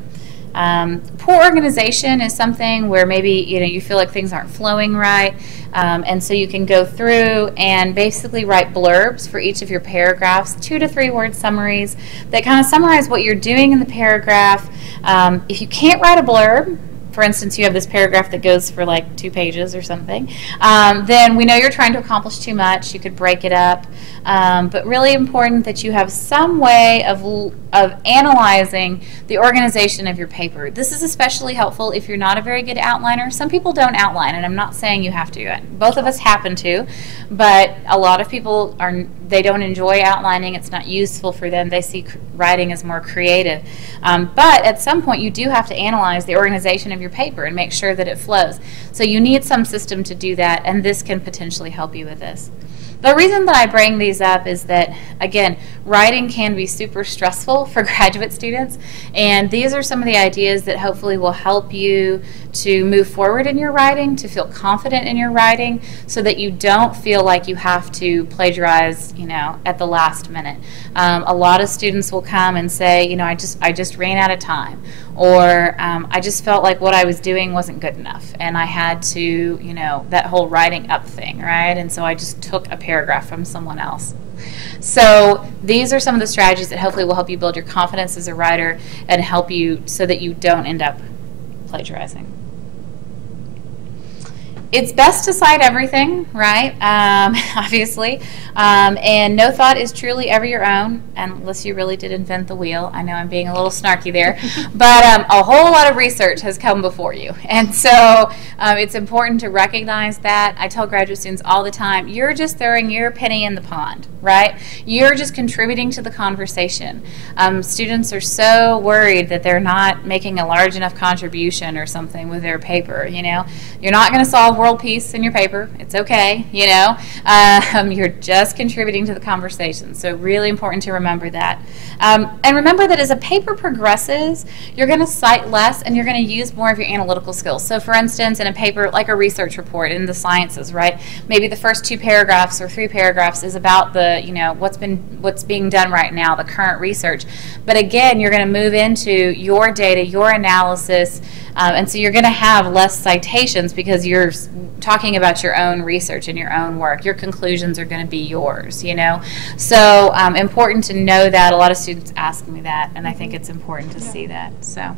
Poor organization is something where maybe you feel like things aren't flowing right, and so you can go through and basically write blurbs for each of your paragraphs, 2 to 3 word summaries that kind of summarize what you're doing in the paragraph. If you can't write a blurb for instance, you have this paragraph that goes for like 2 pages or something, then we know you're trying to accomplish too much. You could break it up. But really important that you have some way of analyzing the organization of your paper. This is especially helpful if you're not a very good outliner. Some people don't outline, and I'm not saying you have to. Both of us happen to, but a lot of people they don't enjoy outlining. It's not useful for them. They see writing as more creative. But at some point you do have to analyze the organization of your paper and make sure that it flows. So you need some system to do that, and this can potentially help you with this. The reason that I bring these up is that, again, writing can be super stressful for graduate students, and these are some of the ideas that hopefully will help you to move forward in your writing, to feel confident in your writing, so that you don't feel like you have to plagiarize, at the last minute. A lot of students will come and say, I just ran out of time, or I just felt like what I was doing wasn't good enough, and I had to, that whole writing up thing, right? And so I just took a paragraph from someone else. So these are some of the strategies that hopefully will help you build your confidence as a writer and help you so that you don't end up plagiarizing. It's best to cite everything, right? Obviously. And no thought is truly ever your own, unless you really did invent the wheel. I know I'm being a little snarky there. But a whole lot of research has come before you. And so it's important to recognize that. I tell graduate students all the time, you're just throwing your penny in the pond, right? You're just contributing to the conversation. Students are so worried that they're not making a large enough contribution or something with their paper, You're not going to solve world peace in your paper. It's okay, You're just contributing to the conversation. So really important to remember that. And remember that as a paper progresses, you're going to cite less and you're going to use more of your analytical skills. So for instance, in a paper like a research report in the sciences, right? Maybe the first 2 paragraphs or 3 paragraphs is about the, what's being done right now, the current research. But again, you're going to move into your data, your analysis, and so you're going to have less citations because you're talking about your own research and your own work. Your conclusions are going to be yours, So important to know that. A lot of students ask me that, and I think it's important to see that. So.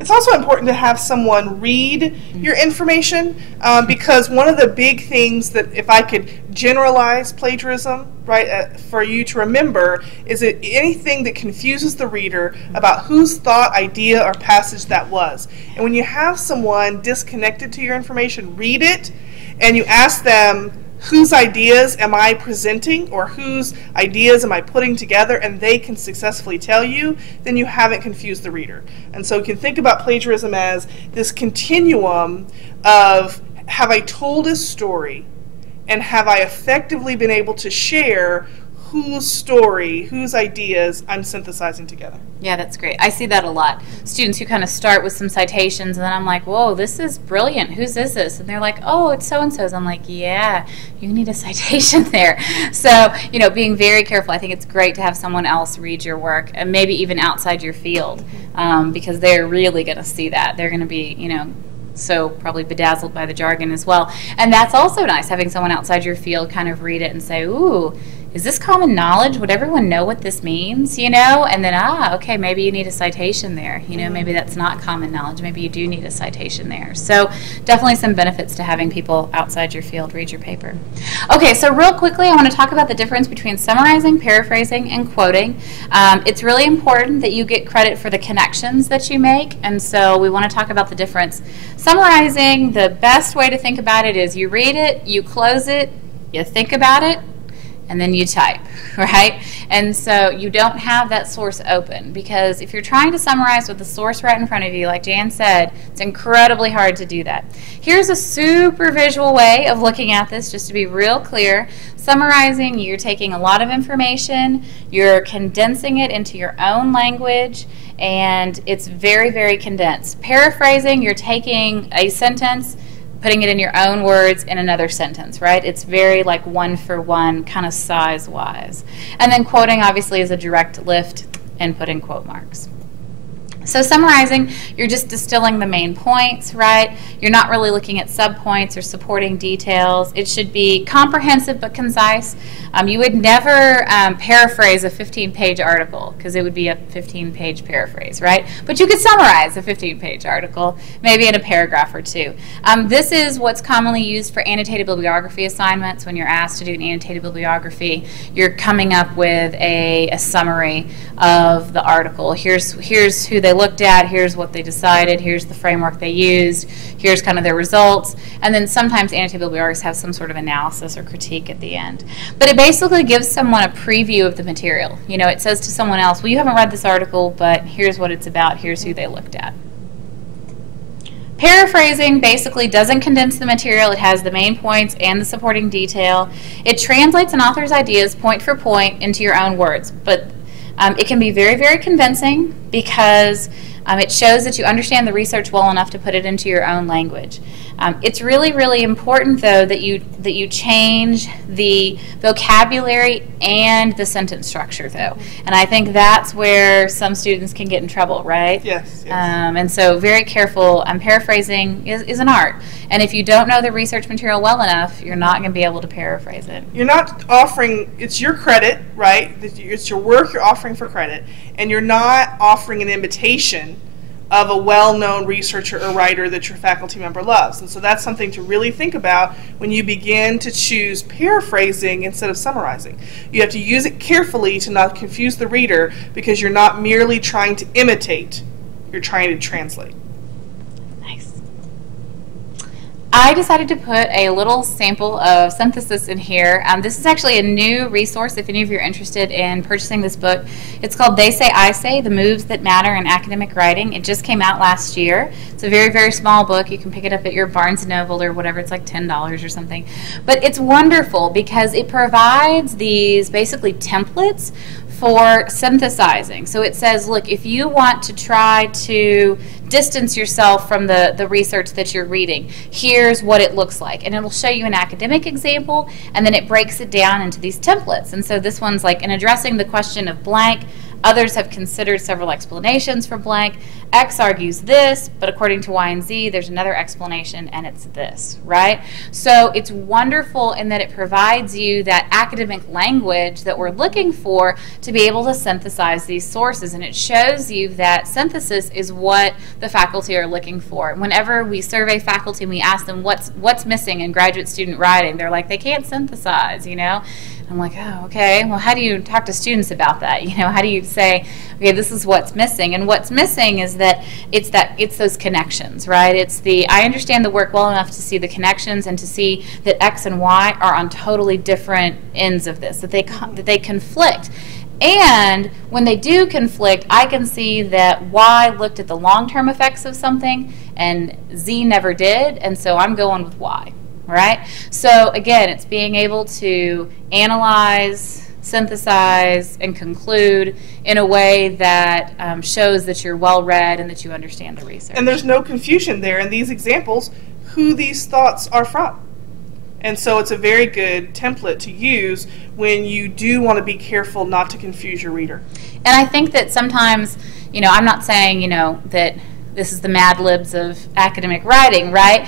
It's also important to have someone read your information because one of the big things that, if I could generalize plagiarism, right, for you to remember, is that anything that confuses the reader about whose thought, idea, or passage that was. And when you have someone disconnected to your information read it, and you ask them, whose ideas am I presenting or whose ideas am I putting together, and they can successfully tell you, then you haven't confused the reader. And so you can think about plagiarism as this continuum of, have I told a story and have I effectively been able to share whose story, whose ideas I'm synthesizing together. Yeah, that's great. I see that a lot. Students who kind of start with some citations, and then I'm like, whoa, this is brilliant. Whose is this? And they're like, oh, it's so-and-so's. I'm like, yeah, you need a citation there. So, being very careful. I think it's great to have someone else read your work, and maybe even outside your field, because they're really going to see that. They're going to be, so probably bedazzled by the jargon as well. And that's also nice, having someone outside your field kind of read it and say, ooh, is this common knowledge? Would everyone know what this means, And then, okay, maybe you need a citation there. Maybe that's not common knowledge. Maybe you do need a citation there. So definitely some benefits to having people outside your field read your paper. Okay, so real quickly, I want to talk about the difference between summarizing, paraphrasing, and quoting. It's really important that you get credit for the connections that you make, and so we want to talk about the difference. Summarizing, the best way to think about it is you read it, you close it, you think about it, and then you type, right? And so you don't have that source open, because if you're trying to summarize with the source right in front of you, like Jan said, it's incredibly hard to do that. Here's a super visual way of looking at this, just to be real clear. Summarizing, you're taking a lot of information, you're condensing it into your own language, and it's very, very condensed. Paraphrasing, you're taking a sentence, putting it in your own words in another sentence, right? It's very like one for one, kind of size-wise. And then quoting obviously is a direct lift and put in quote marks. So summarizing, you're just distilling the main points, right? You're not really looking at subpoints or supporting details. It should be comprehensive but concise. You would never paraphrase a 15-page article because it would be a 15-page paraphrase, right? But you could summarize a 15-page article, maybe in a paragraph or two. This is what's commonly used for annotated bibliography assignments. When you're asked to do an annotated bibliography, you're coming up with a summary of the article. Here's who they looked at, here's what they decided, here's the framework they used, here's kind of their results, and then sometimes annotated bibliographies have some sort of analysis or critique at the end. But it basically gives someone a preview of the material. You know, it says to someone else, well, you haven't read this article, but here's what it's about, here's who they looked at. Paraphrasing basically doesn't condense the material. It has the main points and the supporting detail. It translates an author's ideas point for point into your own words, but it can be very, very convincing because it shows that you understand the research well enough to put it into your own language. It's really, really important, though, that you change the vocabulary and the sentence structure, though. And I think that's where some students can get in trouble, right? Yes. And so very careful. Paraphrasing is an art. And if you don't know the research material well enough, you're not going to be able to paraphrase it. You're not offering, it's your credit, right? It's your work you're offering for credit, and you're not offering an imitation of a well-known researcher or writer that your faculty member loves. And so that's something to really think about when you begin to choose paraphrasing instead of summarizing. You have to use it carefully to not confuse the reader, because you're not merely trying to imitate, you're trying to translate. Nice. I decided to put a little sample of synthesis in here. This is actually a new resource if any of you are interested in purchasing this book. It's called They Say, I Say, The Moves That Matter in Academic Writing. It just came out last year. It's a very, very small book. You can pick it up at your Barnes & Noble or whatever. It's like $10 or something. But it's wonderful because it provides these basically templates for synthesizing. So it says, look, if you want to try to distance yourself from the research that you're reading, here's what it looks like. And it'll show you an academic example, and then it breaks it down into these templates. And so this one's like, in addressing the question of blank, others have considered several explanations for blank. X argues this, but according to Y and Z, there's another explanation, and it's this, right? So it's wonderful in that it provides you that academic language that we're looking for to be able to synthesize these sources, and it shows you that synthesis is what the faculty are looking for. Whenever we survey faculty and we ask them what's missing in graduate student writing, they're like, they can't synthesize, you know? I'm like, oh, okay. Well, how do you talk to students about that? You know, how do you say, okay, this is what's missing? And what's missing is that it's those connections, right? It's I understand the work well enough to see the connections and to see that X and Y are on totally different ends of this, that they conflict. And when they do conflict, I can see that Y looked at the long-term effects of something and Z never did, and so I'm going with Y. Right? So again, it's being able to analyze, synthesize, and conclude in a way that shows that you're well-read and that you understand the research. And there's no confusion there in these examples who these thoughts are from. And so it's a very good template to use when you do want to be careful not to confuse your reader. And I think that sometimes, you know, I'm not saying, you know, that this is the Mad Libs of academic writing, right?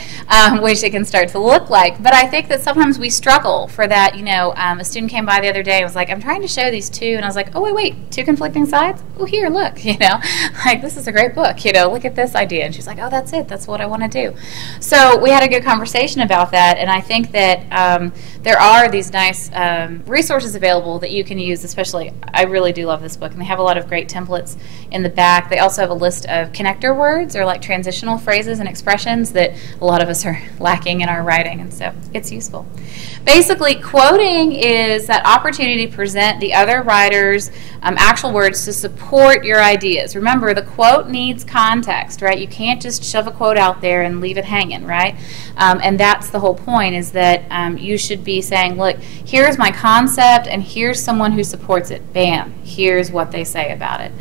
Which it can start to look like. But I think that sometimes we struggle for that. You know, a student came by the other day and was like, I'm trying to show these two. And I was like, oh, wait, two conflicting sides? Oh, here, look, you know. Like, this is a great book, you know. Look at this idea. And she's like, oh, that's it. That's what I want to do. So we had a good conversation about that. And I think that there are these nice resources available that you can use, especially, I really do love this book. And they have a lot of great templates in the back. They also have a list of connector words, or like transitional phrases and expressions that a lot of us are lacking in our writing, and so it's useful. Basically, quoting is that opportunity to present the other writer's actual words to support your ideas. Remember, the quote needs context, right? You can't just shove a quote out there and leave it hanging, right? And that's the whole point, is that you should be saying, look, here's my concept, and here's someone who supports it. Bam, here's what they say about it.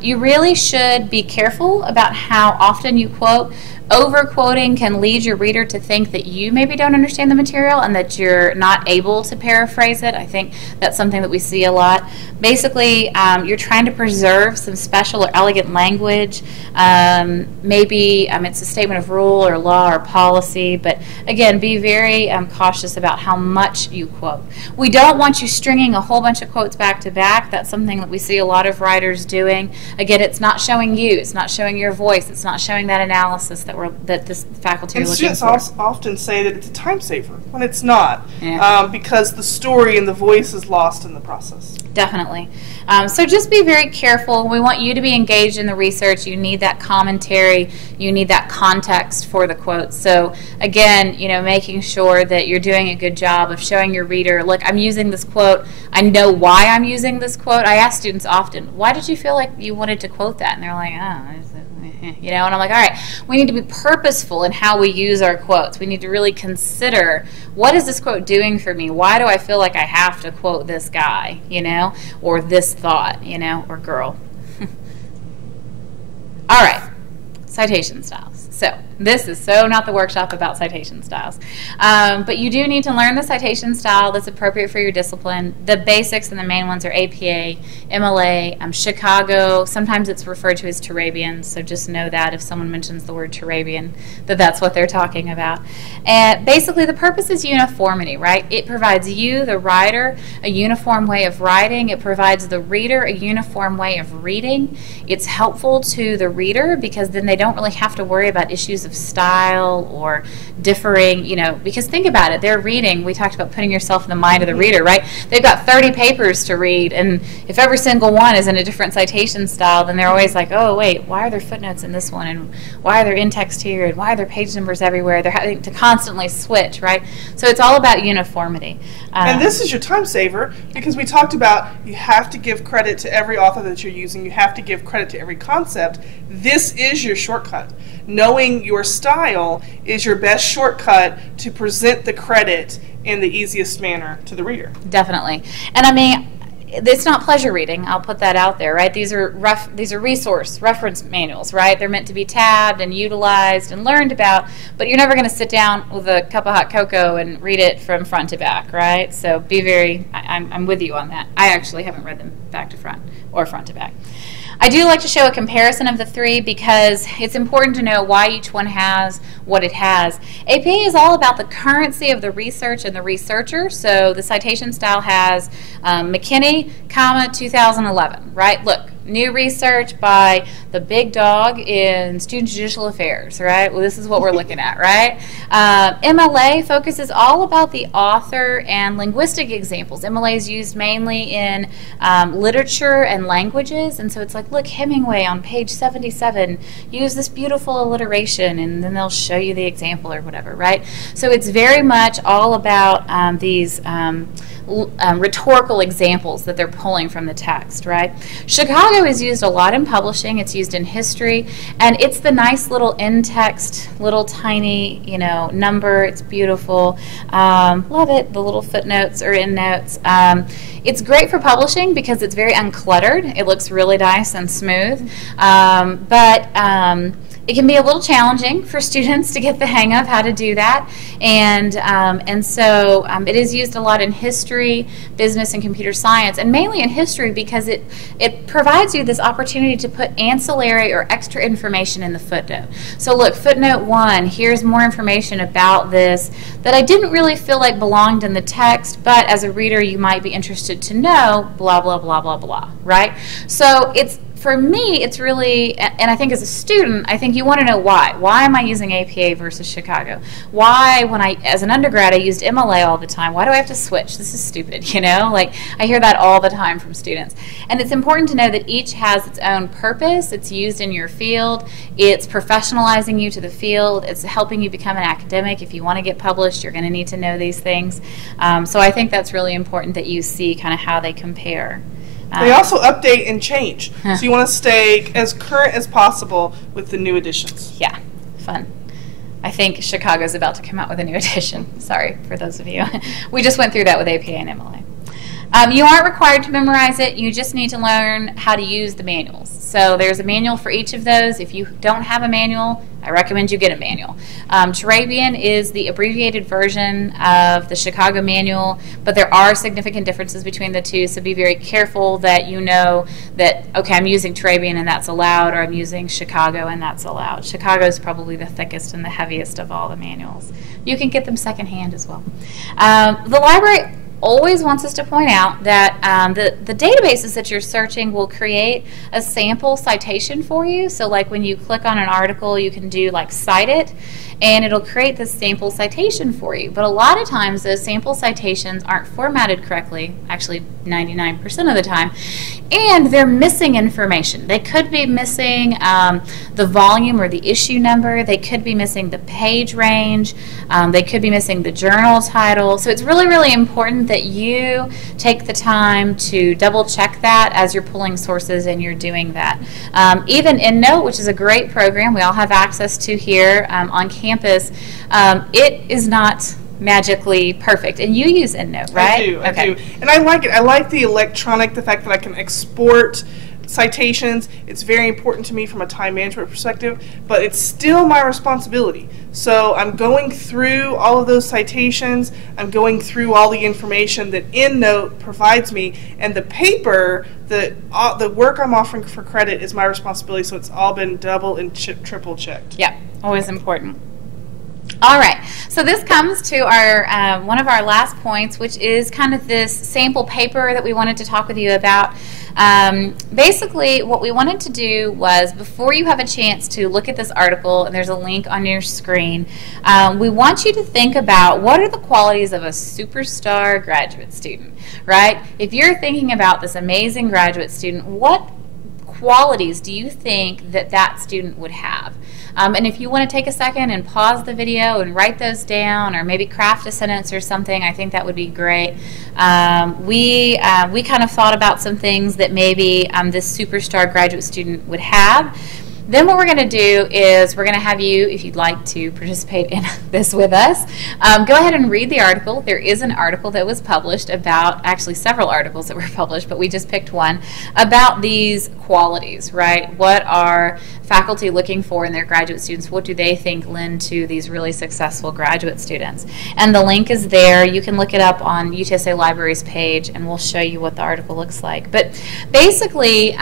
You really should be careful about how often you quote, Over-quoting can lead your reader to think that you maybe don't understand the material and that you're not able to paraphrase it. I think that's something that we see a lot. Basically, you're trying to preserve some special or elegant language. Maybe it's a statement of rule or law or policy, but again, be very cautious about how much you quote. We don't want you stringing a whole bunch of quotes back to back. That's something that we see a lot of writers doing. Again, it's not showing you, it's not showing your voice, it's not showing that analysis that this faculty are looking for. And students often say that it's a time saver when it's not, Yeah. because the story and the voice is lost in the process. Definitely. So just be very careful. We want you to be engaged in the research. You need that commentary. You need that context for the quotes. So again, making sure that you're doing a good job of showing your reader, look, I'm using this quote. I know why I'm using this quote. I ask students often, why did you feel like you wanted to quote that? And they're like, and I'm like, all right, we need to be purposeful in how we use our quotes. We need to really consider, what is this quote doing for me? Why do I feel like I have to quote this guy, or this thought, or girl? All right, citation styles. So this is so not the workshop about citation styles. But you do need to learn the citation style that's appropriate for your discipline. The basics and the main ones are APA, MLA, Chicago. Sometimes it's referred to as Turabian, so just know that if someone mentions the word Turabian, that's what they're talking about. And basically the purpose is uniformity, right? It provides you, the writer, a uniform way of writing. It provides the reader a uniform way of reading. It's helpful to the reader because then they don't really have to worry about issues of style or differing, because think about it, they're reading, we talked about putting yourself in the mind of the reader, right? They've got 30 papers to read, and if every single one is in a different citation style, then they're always like, oh wait, why are there footnotes in this one, and why are there in-text here, and why are there page numbers everywhere? They're having to constantly switch, right? So it's all about uniformity. And this is your time saver, because we talked about you have to give credit to every author that you're using, you have to give credit to every concept. This is your shortcut. Knowing your style is your best shortcut to present the credit in the easiest manner to the reader. Definitely. And it's not pleasure reading. I'll put that out there, right? These are reference manuals, right? They're meant to be tabbed and utilized and learned about, but you're never going to sit down with a cup of hot cocoa and read it from front to back, right? So I'm with you on that. I actually haven't read them back to front or front to back. I do like to show a comparison of the three because it's important to know why each one has what it has. APA is all about the currency of the research and the researcher. So the citation style has McKinney, 2011, right? Look, new research by the big dog in student judicial affairs, right? Well, this is what we're looking at, right? MLA focuses all about the author and linguistic examples. MLA is used mainly in literature and languages, and so it's like, look, Hemingway on page 77 used this beautiful alliteration, and then they'll show you the example or whatever, right? So it's very much all about these rhetorical examples that they're pulling from the text, right? Chicago is used a lot in publishing. It's used in history, and it's the nice little in-text, little tiny, number. It's beautiful. Love it. The little footnotes or endnotes. It's great for publishing because it's very uncluttered. It looks really nice and smooth, but it can be a little challenging for students to get the hang of how to do that, and so it is used a lot in history, business, and computer science, and mainly in history because it provides you this opportunity to put ancillary or extra information in the footnote. So look, footnote 1, here's more information about this that I didn't really feel like belonged in the text, but as a reader you might be interested to know, blah, blah, blah, blah, blah, right? So for me, it's really, and I think as a student, I think you want to know why. Why am I using APA versus Chicago? Why, as an undergrad, I used MLA all the time. Why do I have to switch? This is stupid, Like, I hear that all the time from students. And it's important to know that each has its own purpose. It's used in your field. It's professionalizing you to the field. It's helping you become an academic. If you want to get published, you're going to need to know these things. So I think that's really important that you see kind of how they compare. They also update and change, so you want to stay as current as possible with the new editions. Yeah, fun. I think Chicago's about to come out with a new edition. Sorry for those of you. We just went through that with APA and MLA. You aren't required to memorize it. You just need to learn how to use the manuals. So there's a manual for each of those. If you don't have a manual, I recommend you get a manual. Turabian is the abbreviated version of the Chicago manual, but there are significant differences between the two, so be very careful that you know that, okay, I'm using Turabian and that's allowed, or I'm using Chicago and that's allowed. Chicago is probably the thickest and the heaviest of all the manuals. You can get them secondhand as well. The library always wants us to point out that the databases that you're searching will create a sample citation for you. So like when you click on an article, you can do like cite it, and it'll create this sample citation for you. But a lot of times those sample citations aren't formatted correctly, actually 99% of the time, and they're missing information. They could be missing the volume or the issue number. They could be missing the page range. They could be missing the journal title. So it's really, really important that you take the time to double check that as you're pulling sources and you're doing that. Even EndNote, which is a great program we all have access to here on campus, it is not magically perfect. And you use EndNote, right? I do. And I like it. I like the fact that I can export citations. It's very important to me from a time management perspective, but it's still my responsibility. So I'm going through all of those citations, I'm going through all the information that EndNote provides me, and the paper, the work I'm offering for credit is my responsibility, so it's all been double and triple checked. Yeah, always important. All right, so this comes to our one of our last points, which is kind of this sample paper that we wanted to talk with you about. Basically, what we wanted to do was, before you have a chance to look at this article, and there's a link on your screen, we want you to think about what are the qualities of a superstar graduate student, right? If you're thinking about this amazing graduate student, what qualities do you think that that student would have? And if you want to take a second and pause the video and write those down, or maybe craft a sentence or something, I think that would be great. We kind of thought about some things that maybe this superstar graduate student would have. Then what we're going to do is we're going to have you, if you'd like to participate in this with us, go ahead and read the article. There is an article that was published about, actually several articles that were published, but we just picked one, about these qualities, right? What are faculty looking for in their graduate students? What do they think lend to these really successful graduate students? And the link is there. You can look it up on UTSA Library's page, and we'll show you what the article looks like. But basically,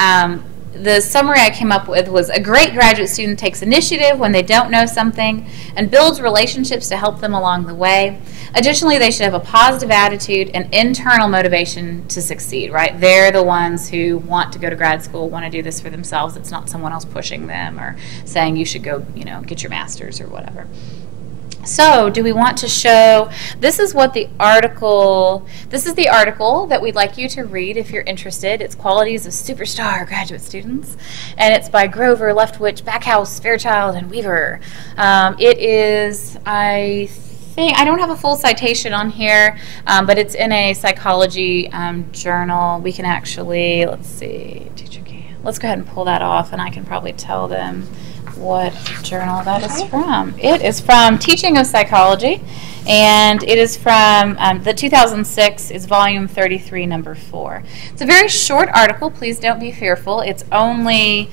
the summary I came up with was: a great graduate student takes initiative when they don't know something and builds relationships to help them along the way. Additionally, they should have a positive attitude and internal motivation to succeed, right? They're the ones who want to go to grad school, want to do this for themselves. It's not someone else pushing them or saying you should go, you know, get your master's or whatever. So, do we want to show, this is the article that we'd like you to read if you're interested. It's Qualities of Superstar Graduate Students, and it's by Grover, Leftwich, Backhouse, Fairchild, and Weaver. It is, I don't have a full citation on here, but it's in a psychology journal. We can actually, let's go ahead and pull that off, and I can probably tell them what journal that is from. It is from Teaching of Psychology, and it is from the 2006, is volume 33, number 4. It's a very short article. Please don't be fearful. It's only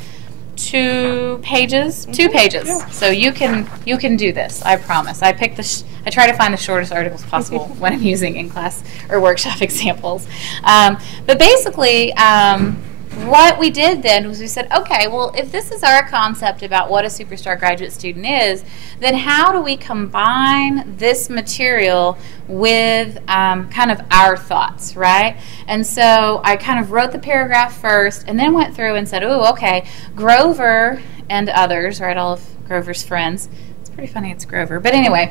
2 pages. Yeah. So you can do this. I promise. I try to find the shortest articles possible when I'm using in-class or workshop examples. But basically, what we did then was we said, okay, well, if this is our concept about what a superstar graduate student is, then how do we combine this material with kind of our thoughts, right? And so I kind of wrote the paragraph first and then went through and said, oh, okay, Grover and others, right, all of Grover's friends, pretty funny it's Grover, but anyway,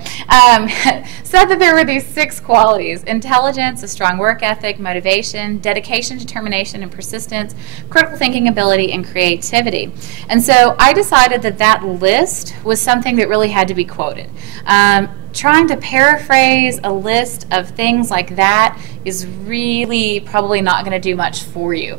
said that there were these 6 qualities: intelligence, a strong work ethic, motivation, dedication, determination, and persistence, critical thinking ability, and creativity. And so I decided that that list was something that really had to be quoted. Trying to paraphrase a list of things like that is really probably not going to do much for you.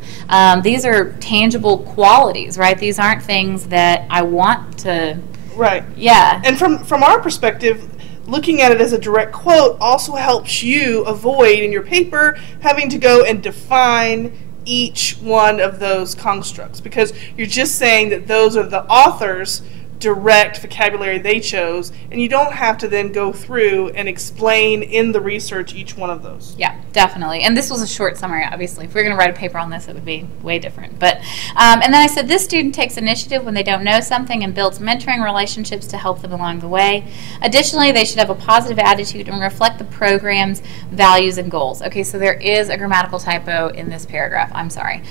These are tangible qualities, right? These aren't things that I want to... Right. Yeah. And from our perspective, looking at it as a direct quote also helps you avoid in your paper having to go and define each one of those constructs, because you're just saying that those are the author's direct vocabulary they chose, and you don't have to then go through and explain in the research each one of those. Yeah, definitely. And this was a short summary, obviously. If we were going to write a paper on this, it would be way different. But and then I said, this student takes initiative when they don't know something and builds mentoring relationships to help them along the way. Additionally, they should have a positive attitude and reflect the program's values and goals. Okay, so there is a grammatical typo in this paragraph. I'm sorry.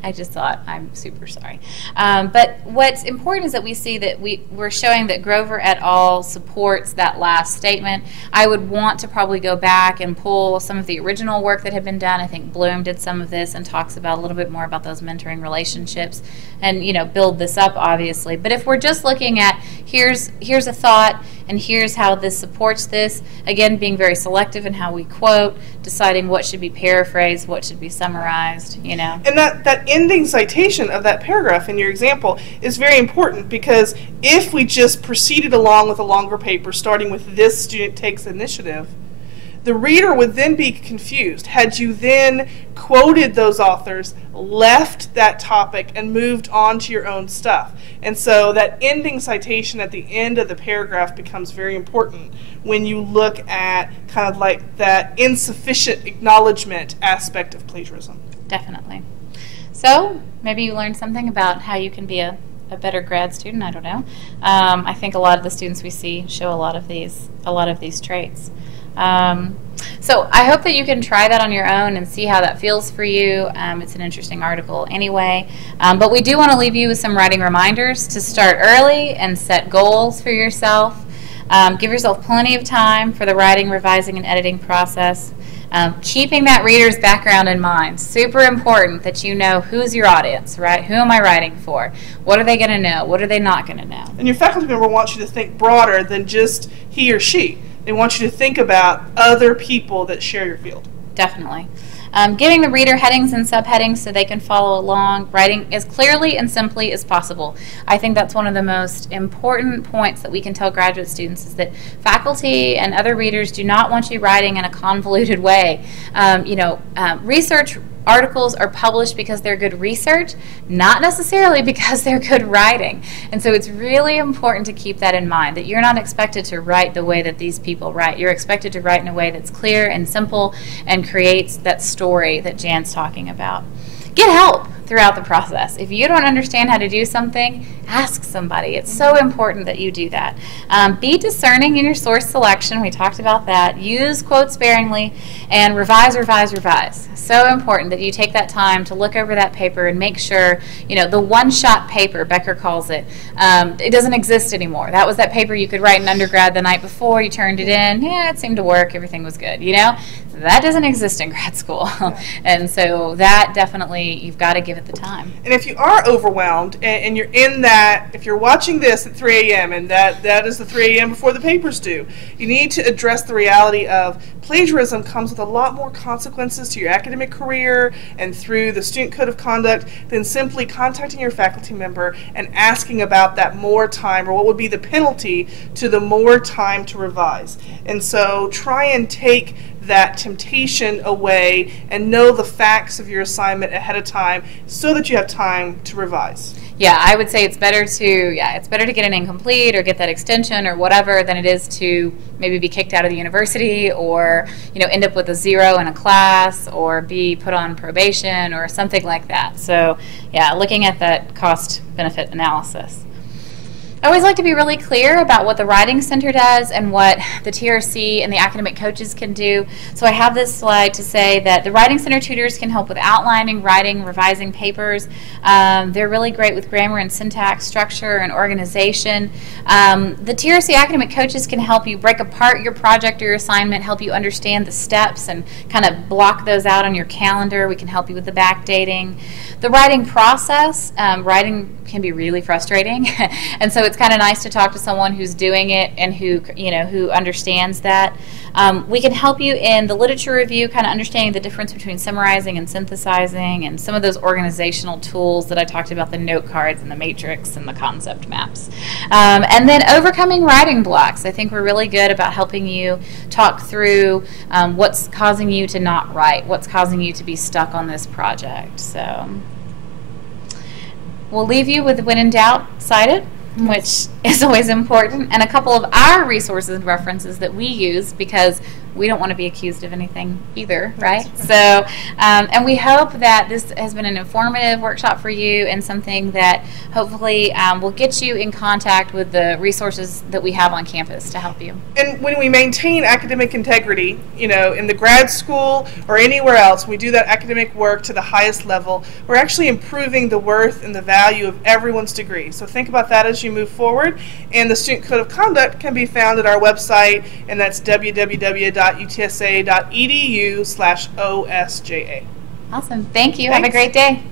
I just thought, I'm super sorry. But what's important is that we see that we're showing that Grover et al. Supports that last statement. I would want to probably go back and pull some of the original work that had been done. I think Bloom did some of this and talks about a little bit more about those mentoring relationships and, you know, build this up, obviously. But if we're just looking at here's a thought and here's how this supports this, again, being very selective in how we quote, deciding what should be paraphrased, what should be summarized, you know. And that ending citation of that paragraph in your example is very important, because if we just proceeded along with a longer paper starting with this student takes initiative, the reader would then be confused. Had you then quoted those authors, left that topic, and moved on to your own stuff. And so that ending citation at the end of the paragraph becomes very important when you look at kind of like that insufficient acknowledgement aspect of plagiarism. Definitely. So maybe you learned something about how you can be a better grad student. I don't know. I think a lot of the students we see show a lot of these traits. So I hope that you can try that on your own and see how that feels for you. It's an interesting article anyway. But we do want to leave you with some writing reminders to start early and set goals for yourself. Give yourself plenty of time for the writing, revising, and editing process. Keeping that reader's background in mind. Super important that you know who's your audience, right? Who am I writing for? What are they going to know? What are they not going to know? And your faculty member wants you to think broader than just he or she. They want you to think about other people that share your field. Definitely. Giving the reader headings and subheadings so they can follow along, writing as clearly and simply as possible. I think that's one of the most important points that we can tell graduate students, is that faculty and other readers do not want you writing in a convoluted way. Research articles are published because they're good research, not necessarily because they're good writing. And so it's really important to keep that in mind, that you're not expected to write the way that these people write. You're expected to write in a way that's clear and simple and creates that story that Jan's talking about. Get help throughout the process. If you don't understand how to do something, ask somebody. It's so important that you do that. Be discerning in your source selection. We talked about that. Use quotes sparingly, and revise, revise, revise. So important that you take that time to look over that paper and make sure, the one-shot paper, Becker calls it, it doesn't exist anymore. That was that paper you could write in undergrad the night before, you turned it in, yeah, it seemed to work, everything was good, That doesn't exist in grad school. And so that definitely, you've got to give it the time. And if you are overwhelmed and you're in that, if you're watching this at 3 a.m. and that is the 3 a.m. before the paper's due, you need to address the reality of plagiarism comes with a lot more consequences to your academic career and through the student code of conduct than simply contacting your faculty member and asking about that more time, or what would be the penalty to the more time to revise. And so try and take that temptation away and know the facts of your assignment ahead of time so that you have time to revise. Yeah, I would say it's better to get an incomplete or get that extension or whatever than it is to maybe be kicked out of the university or end up with a 0 in a class or be put on probation or something like that. So yeah, looking at that cost benefit analysis. I always like to be really clear about what the Writing Center does and what the TRC and the academic coaches can do. So I have this slide to say that the Writing Center tutors can help with outlining, writing, revising papers. They're really great with grammar and syntax, structure, and organization. The TRC academic coaches can help you break apart your project or your assignment, help you understand the steps and kind of block those out on your calendar. We can help you with the backdating. The writing process, writing can be really frustrating, and so it's kind of nice to talk to someone who's doing it and who understands that. We can help you in the literature review, kind of understanding the difference between summarizing and synthesizing, and some of those organizational tools that I talked about, the note cards and the matrix and the concept maps. And then overcoming writing blocks. I think we're really good about helping you talk through what's causing you to not write, what's causing you to be stuck on this project. So We'll leave you with when in doubt, cite it, which is always important, and a couple of our resources and references that we use because we don't want to be accused of anything either, right? So, and we hope that this has been an informative workshop for you and something that hopefully will get you in contact with the resources that we have on campus to help you. And when we maintain academic integrity, you know, in the grad school or anywhere else, we do that academic work to the highest level, we're actually improving the worth and the value of everyone's degree. So think about that as you move forward. And the Student Code of Conduct can be found at our website, and that's www.utsa.edu/OSJA. Awesome. Thank you. Thanks. Have a great day.